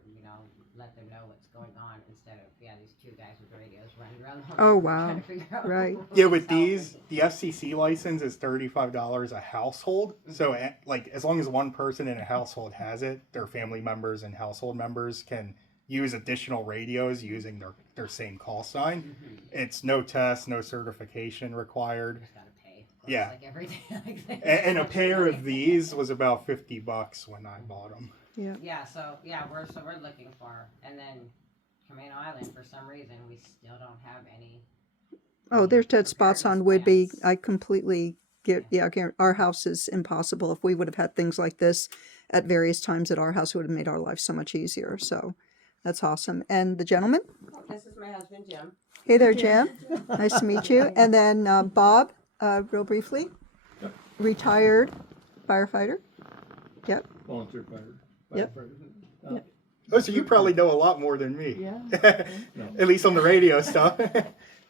let them know what's going on instead of these 2 guys with radios running around the whole Oh, neighborhood wow. trying to figure out Right. who Yeah, with needs help. these, the FCC license is $35 a household. So, like, as long as one person in a household has it, their family members and household members can use additional radios using their same call sign. It's no test, no certification required. Just gotta pay. Yeah. Like everything. And a pair of these was about $50 when I bought them. Yeah, so we're looking for, and then Camino Island, for some reason we still don't have any. Oh, there's dead spots on preparedness Whidbey. plans. I completely get, our house is impossible. If we would have had things like this at various times at our house, it would have made our life so much easier. So that's awesome. And the gentleman? This is my husband Jim. Hey there, Jim. Nice to meet you. And then Bob, real briefly, retired firefighter. Yep. Volunteer fire. Yep. Firefighter. Oh, so you probably know a lot more than me. Yeah. No. At least on the radio stuff. The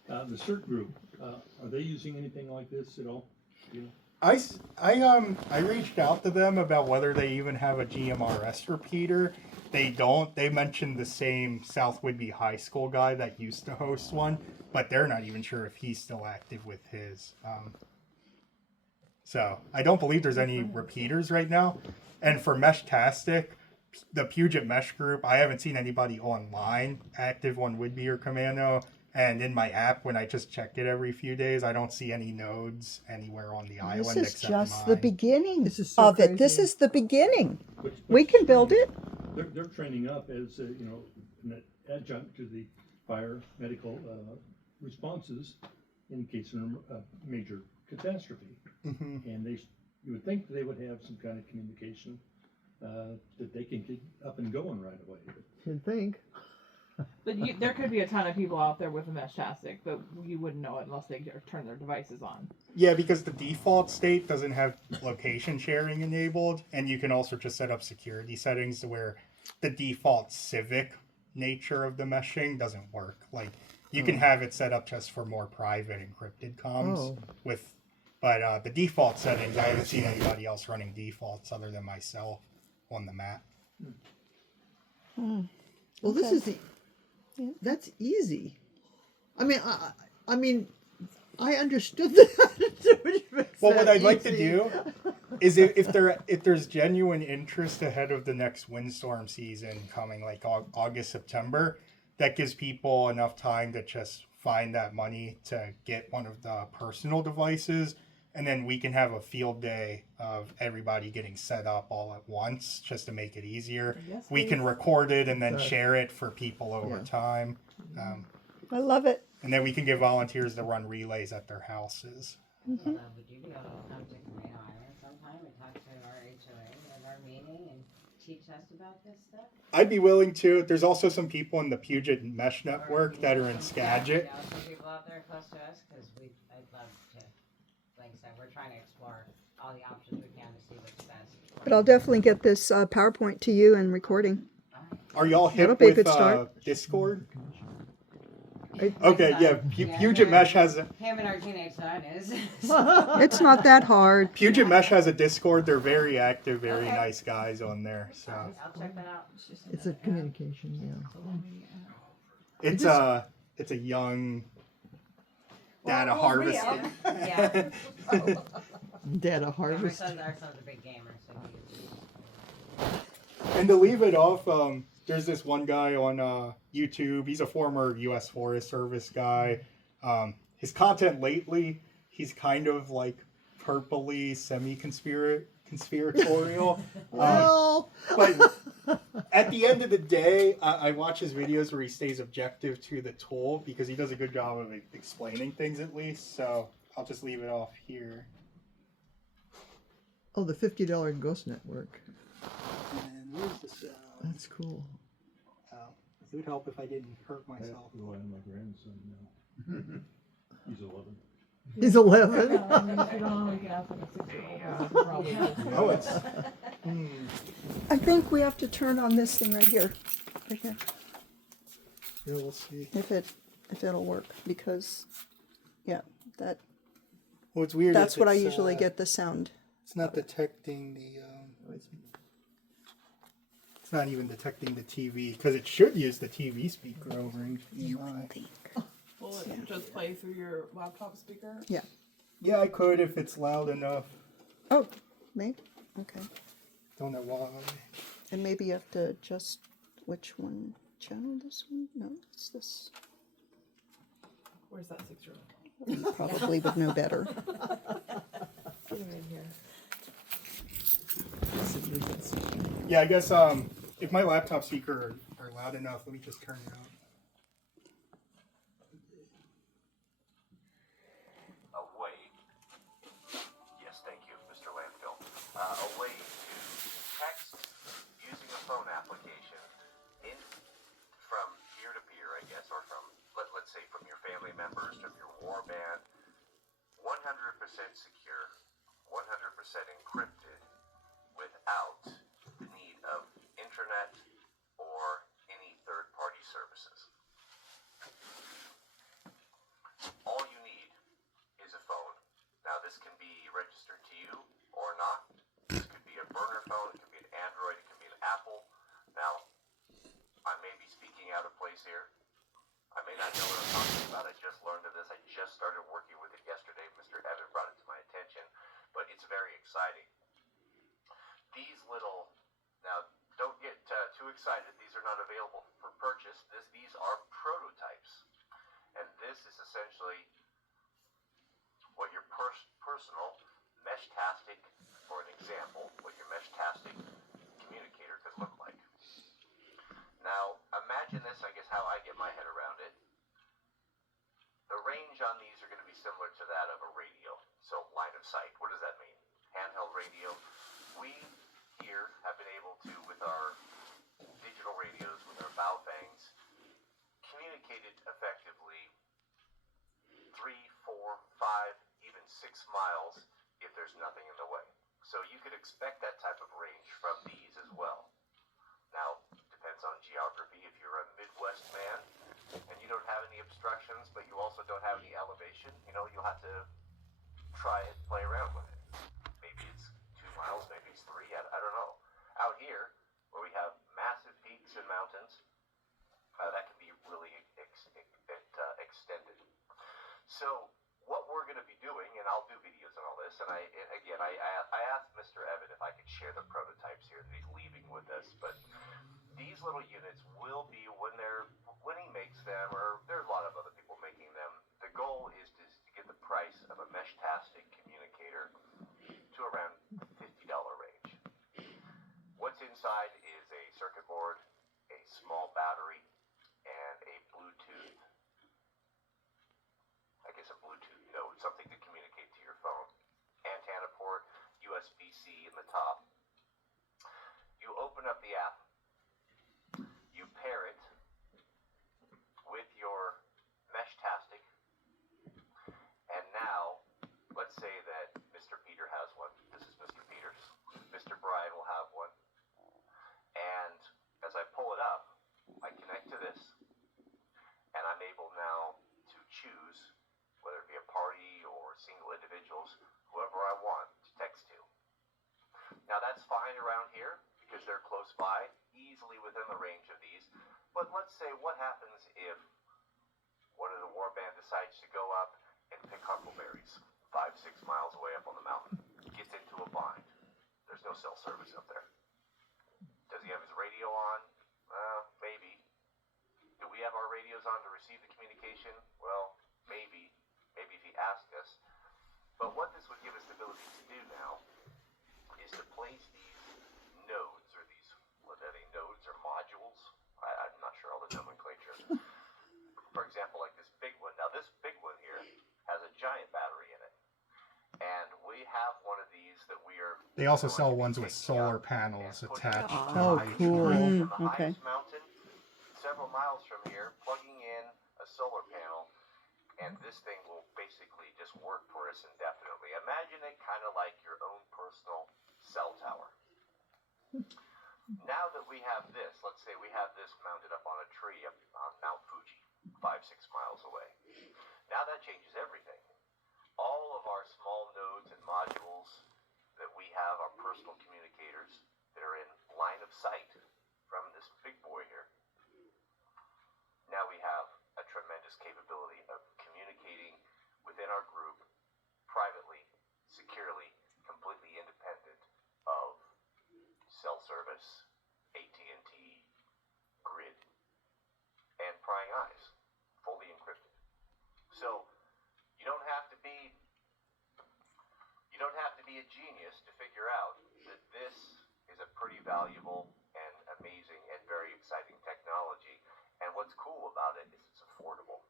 CERT group, are they using anything like this at all? You know? I reached out to them about whether they even have a GMRS repeater. They don't. They mentioned the same South Whidbey High School guy that used to host one, but they're not even sure if he's still active with his. So I don't believe there's any repeaters right now. And for Meshtastic, the Puget Mesh Group, I haven't seen anybody online active on Whidbey or Commando. And in my app, when I just check it every few days, I don't see any nodes anywhere on the island This is except just mine. the beginning This is so of it. This crazy. is the beginning. Which- We can build it. They're training up as, an adjunct to the fire medical responses in case of a major catastrophe. And you would think they would have some kind of communication that they can get up and going right away. You'd think. But there could be a ton of people out there with a Meshtastic, but you wouldn't know it unless they turn their devices on. Yeah, because the default state doesn't have location sharing enabled, and you can also just set up security settings to where the default civic nature of the meshing doesn't work. Like, You can have it set up just for more private encrypted comms Oh. but the default settings, I haven't seen anybody else running defaults other than myself on the Mac. Well, this is that's easy. I mean, I understood that. Well, what I'd like to do is if there's genuine interest ahead of the next windstorm season coming, like August, September, that gives people enough time to just find that money to get one of the personal devices, and then we can have a field day of everybody getting set up all at once just to make it easier. Yes, We can please. record it and then share it for people over Yeah. time. I love it. And then we can get volunteers to run relays at their houses. Would you be able to come to Camino Island sometime and talk to our HOA at our meeting and teach us about this stuff? I'd be willing to. There's also some people in the Puget Mesh Network that are in Skagit. Some people out there close to us, because I'd love to, like I said, we're trying to explore all the options we can to see what's best. But I'll definitely get this PowerPoint to you and recording. Are y'all That'll hip be a with good start. Discord? I- Okay, yeah. Puget Mesh has Him and our teenage son is. It's not that hard. Puget Mesh has a Discord. They're very active, very Okay. nice guys on there. So I'll check that out. It's a communication, yeah. it's a young data Well, harvesting. Yeah. Data Our harvest. son's a big gamer, so And to leave it off, there's this one guy on YouTube. He's a former U.S. Forest Service guy. His content lately, he's kind of like purpley, semi-conspiratorial. Well, But at the end of the day, I watch his videos where he stays objective to the tool because he does a good job of explaining things at least. So I'll just leave it off here. oh, the $50 Ghost Network. And where's the sound? That's cool. It would help if I didn't hurt myself. Go on my grandson now. He's 11. He's 11. If you don't know, we can ask them a 6-year-old person, probably. Oh, it's. I think we have to turn on this thing right here. Right here. Yeah, we'll see. If it'll work, because yeah, Well, it's weird. that's what I usually get the sound. It's not detecting the. It's not even detecting the TV because it should use the TV speaker over HDMI. Will it just play through your laptop speaker? Yeah. Yeah, I could if it's loud enough. Oh, maybe. Okay. Don't know why. And maybe you have to adjust which one channel. This one? No, it's this. Where's that 6-year-old? You probably would know better. Get him in here. Yeah, I guess if my laptop speaker are loud enough, let me just turn it up. A way, yes, thank you, Mr. Landfill. A way to text using a phone application from peer to peer, I guess, or from let's say from your family members, from your warband, 100% secure, 100% encrypted, without the need of internet or any third-party services. All you need is a phone. Now, this can be registered to you or not. This could be a burner phone, it could be an Android, it could be an Apple. Now, I may be speaking out of place here. I may not know what I'm talking about. I just learned of this. I just started working with it yesterday. Mr. Evan brought it to my attention, but it's very exciting. These little, now don't get too excited. These are not available for purchase. These are prototypes. And this is essentially what your personal Meshtastic, for an example, what your Meshtastic communicator could look like. Now, imagine this, I guess, how I get my head around it. The range on these are going to be similar to that of a radio. So, line of sight. What does that mean? Handheld radio. We here have been able to, with our digital radios, with our Baofangs, communicate it effectively 3, 4, 5, even 6 miles if there's nothing in the way. So you could expect that type of range from these as well. Now, depends on geography. If you're a Midwest man, and you don't have any obstructions, but you also don't have any elevation, you'll have to try it, play around with it. Maybe it's 2 miles, maybe it's 3, I don't know. Out here, where we have massive peaks and mountains, that can be really extended. So what we're going to be doing, and I'll do videos on all this, and I asked Mr. Evan if I could share the prototypes here that he's leaving with us, but these little units will be, when he makes them, or there are a lot of other people making them, the goal is to get the price of a Meshtastic communicator to around $50 range. What's inside is a circuit board, a small battery, and a Bluetooth, a Bluetooth node, something to communicate to your phone. Antenna port, USB-C in the top. You open up the app, you pair it with your Meshtastic, and now, let's say that Mr. Peter has one. This is Mr. Peters. Mr. Brian will have one. And as I pull it up, I connect to this, and I'm able now to choose, whether it be a party or single individuals, whoever I want to text to. Now that's fine around here because they're close by, easily within the range of these. But let's say, what happens if one of the warband decides to go up and pick huckleberries 5-6 miles away up on the mountain, gets into a bind. There's no cell service up there. Does he have his radio on? Maybe. Do we have our radios on to receive the communication? Well, maybe. Maybe if he asked us. But what this would give us the ability to do now is to place these nodes, or these, what are they, nodes or modules? I'm not sure all the nomenclature. For example, like this big one. Now this big one here has a giant battery in it. And we have one of these that we are... They also sell ones with solar panels attached to Oh, each cool. one. The Okay. highest mountain, several miles from here, plugging in a solar panel, and this thing will basically just work for us indefinitely. Imagine it kind of like your own personal cell tower. Now that we have this, let's say we have this mounted up on a tree up on Mount Fuji, 5-6 miles away. Now that changes everything. All of our small nodes and modules that we have, our personal communicators, that are in line of sight from this big boy here. Now we have a tremendous capability of communicating within our group, privately, securely, completely independent of cell service, AT&T, grid, and prying eyes, fully encrypted. So you don't have to be a genius to figure out that this is a pretty valuable and amazing and very exciting technology. And what's cool about it is it's affordable.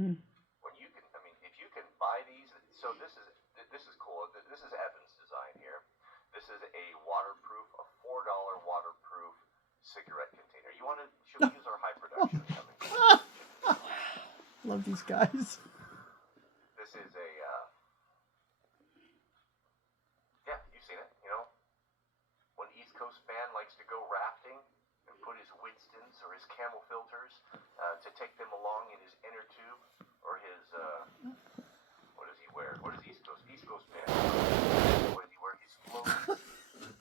Mm. When you can, if you can buy these, so this is cool. This is Evan's design here. This is a waterproof, a $4 waterproof cigarette container. Should we use our high production coming? Love these guys. This is a, yeah, you've seen it, when East Coast fan likes to go rafting and put his Winstons or his Camel filters to take them along in his inner tube, or his, what does he wear? What is East Coast fan? What does he wear? He's floating,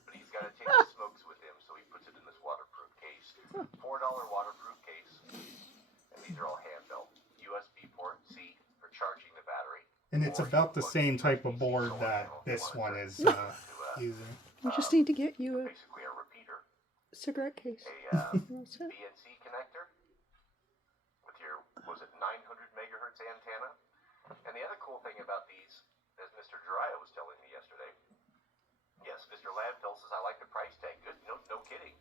but he's got to take the smokes with him, so he puts it in this waterproof case. $4 waterproof case, and these are all handheld. USB port C for charging the battery. And it's about the same type of board that this one is using. We just need to get you Basically a repeater, a cigarette case. a That's it. BNC connector with your, was it 900 megahertz antenna? And the other cool thing about these, as Mr. Jiraiya was telling me yesterday, yes, Mr. Landfill says, I like the price tag. Good, no kidding.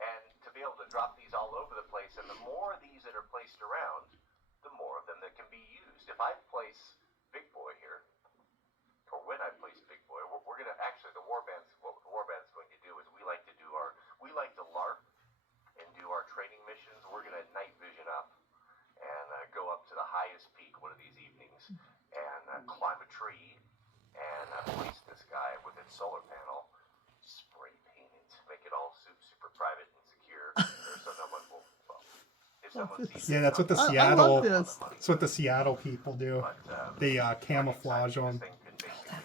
And to be able to drop these all over the place, and the more of these that are placed around, the more of them that can be used. If I place Big Boy here, or when I place Big Boy, we're going to, actually, what the Warband's going to do is we like to LARP and do our training missions. We're going to night vision up and go up to the highest peak one of these evenings and climb a tree and place this guy with its solar panel, spray paint it, make it all super private and secure, so no one will, well, if someone sees Yeah, that's what the I Seattle. love this. That's what the Seattle people do. They camouflage them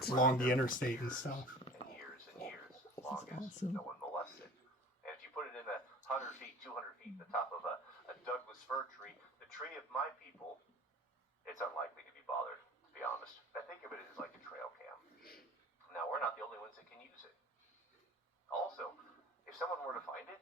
along the interstate and stuff. and years, as long as awesome. no one molests it. And if you put it in 100 feet, 200 feet, the top of a Douglas fir tree, the tree of my people, it's unlikely to be bothered, to be honest. I think of it as like a trail cam. Now, we're not the only ones that can use it. Also, if someone were to find it,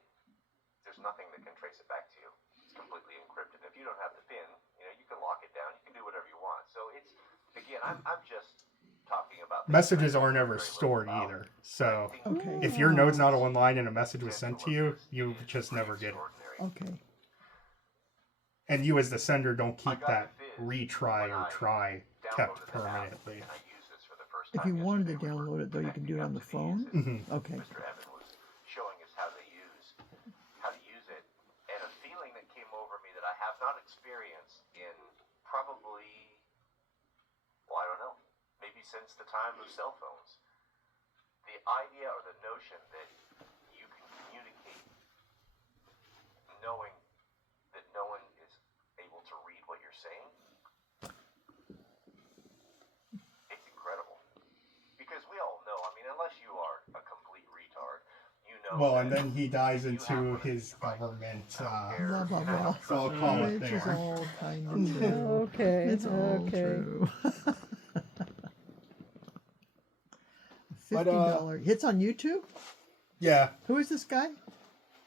there's nothing that can trace it back to you. It's completely encrypted. If you don't have the pin, you can lock it down. You can do whatever you want. So it's, again, I'm just talking about Messages aren't ever stored either. So Okay. if your node's not online and a message was sent to you, you just never get it. Okay. And you as the sender don't keep that retry or try kept permanently. If you wanted to download it, though, you can do it on the phone? Okay. Mr. Evan was showing us how to use it, and a feeling that came over me that I have not experienced in probably, well, I don't know, maybe since the time of cell phones. The idea or the notion that you can communicate knowing that no one is able to read what you're saying, it's incredible. Because we all know, I mean, unless you are a complete retard, you know. Well, and that then he dives into his government. Blah, blah, blah. So I'll call it Which is there. all kind of true. Okay. It's all okay. true. But, $50. It's on YouTube? Yeah, Who is this guy?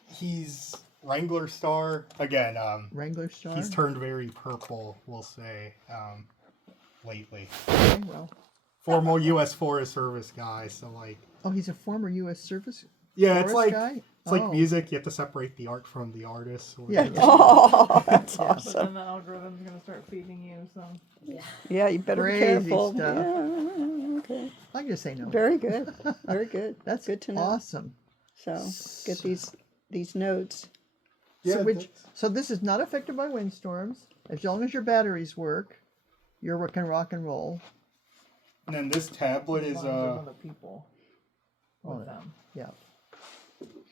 he's Wrangler Star again. Wrangler Star? He's turned very purple, we'll say, lately. Okay, well. Former U.S. Forest Service guy, so like, Oh, he's a former U.S. Service yeah, it's Forest like guy? it's like Oh. music. You have to separate the art from the artist. Or Yeah. Oh, that's But awesome. then the algorithm's gonna start feeding you some. Yeah, you better be Crazy careful. stuff. Yeah, okay. I can just say no. Very good. Very good. That's good to know. awesome. So get these notes. Yeah, So this is not affected by windstorms. As long as your batteries work, you can rock and roll. and then this tablet is As long as there's other people with them. Yeah.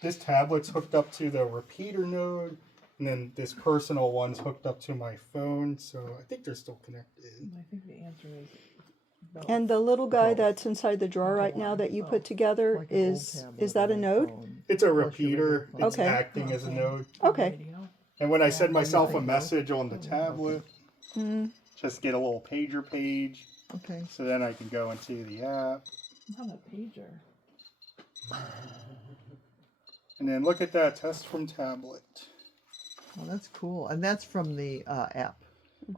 this tablet's hooked up to the repeater node, and then this personal one's hooked up to my phone. So I think they're still connected. I think the answer is both. And the little guy that's inside the drawer right now that you put together Like an old is tablet that a or node? phone. It's a Plus your repeater. regular phone. It's Okay. acting as a node. Okay. Radio. And when I send what do you myself a think, Will? message on the tablet, just get a little pager page. Okay. So then I can go into the app. Not a pager. And then look at that, test from tablet. Well, that's cool. And that's from the app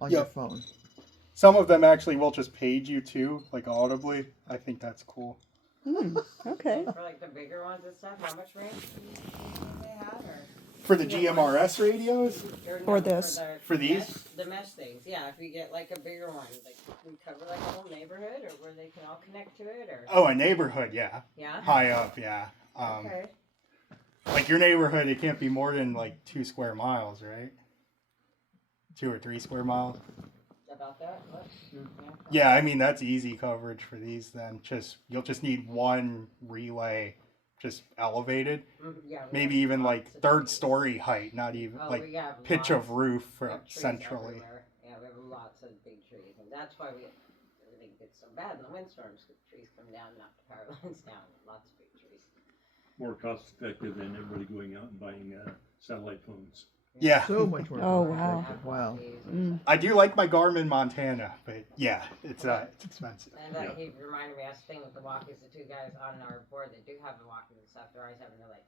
on your Yep. phone. Some of them actually will just page you too, like audibly. I think that's cool. Okay. For like the bigger ones and stuff, how much range do they have? For the GMRS radios? Or this. For these? The mesh things, yeah. If you get like a bigger one, like we cover like a whole neighborhood, or where they can all connect to it, or Oh, a neighborhood, yeah. yeah. High up, yeah. Okay. Like your neighborhood, it can't be more than like 2 square miles, right? 2 or 3 square miles. About that. What? Yeah, I mean that's easy coverage for these. Then you'll just need one relay, just elevated, Yeah. we maybe have even lots like of 3rd trees. story height, not even Oh, like we have pitch lots of roof We for have trees centrally. everywhere. Yeah, we have lots of big trees, and that's why everything gets so bad in the windstorms. Because trees come down, knock the power lines down. Lots of big trees. More cost effective than everybody going out and buying satellite phones. Yeah, So much more. Oh, cost wow. effective. Wow. I do like my Garmin Montana, but yeah, it's expensive. And Yeah. he reminded me, I was staying with the walkies, the two guys on our board that do have the walkies and stuff, they're always having to like,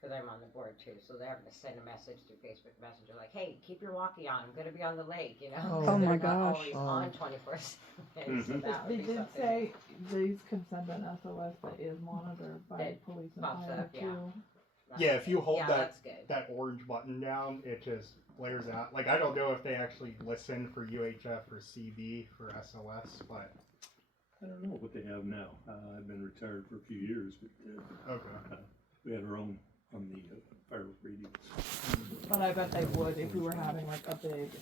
because I'm on the board too, so they're having to send a message through Facebook Messenger like, hey, keep your walkie on, I'm going to be on the lake, you know? Oh. So Oh my they're not gosh. always Oh. on 24/7. So that They would be did something. say these can send an SOS that is monitored by That police and pops fire up, yeah. too. Yeah, if you hold Yeah, that that's good. that orange button down, it just blares out. Like I don't know if they actually listen for UHF or CB for SOS, but I don't know what they have now. I've been retired for a few years, but okay. we had our own on the fire radios. But I bet they would if we were having like a big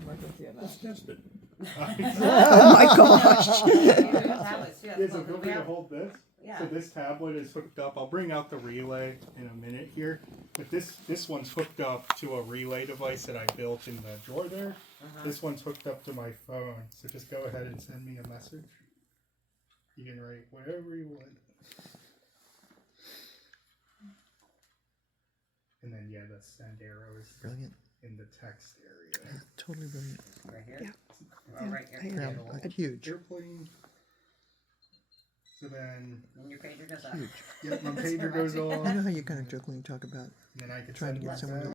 emergency event. Let's test it. Oh my gosh. Yeah, we have tablets, too, that's Is cool. it good We to have- hold this? Yeah. So this tablet is hooked up. I'll bring out the relay in a minute here. But this one's hooked up to a relay device that I built in the drawer there. This one's hooked up to my phone. So just go ahead and send me a message. You can write whatever you want. And then yeah, the send arrow is Brilliant. in the text area. Totally brilliant. Right here? Yeah. Oh, right here. Yeah. Yeah, huge. Airplane. So then, When your pager goes up. Huge. yep, my pager goes You off. know how you kind of jokingly talk about And then I could trying to send get my someone to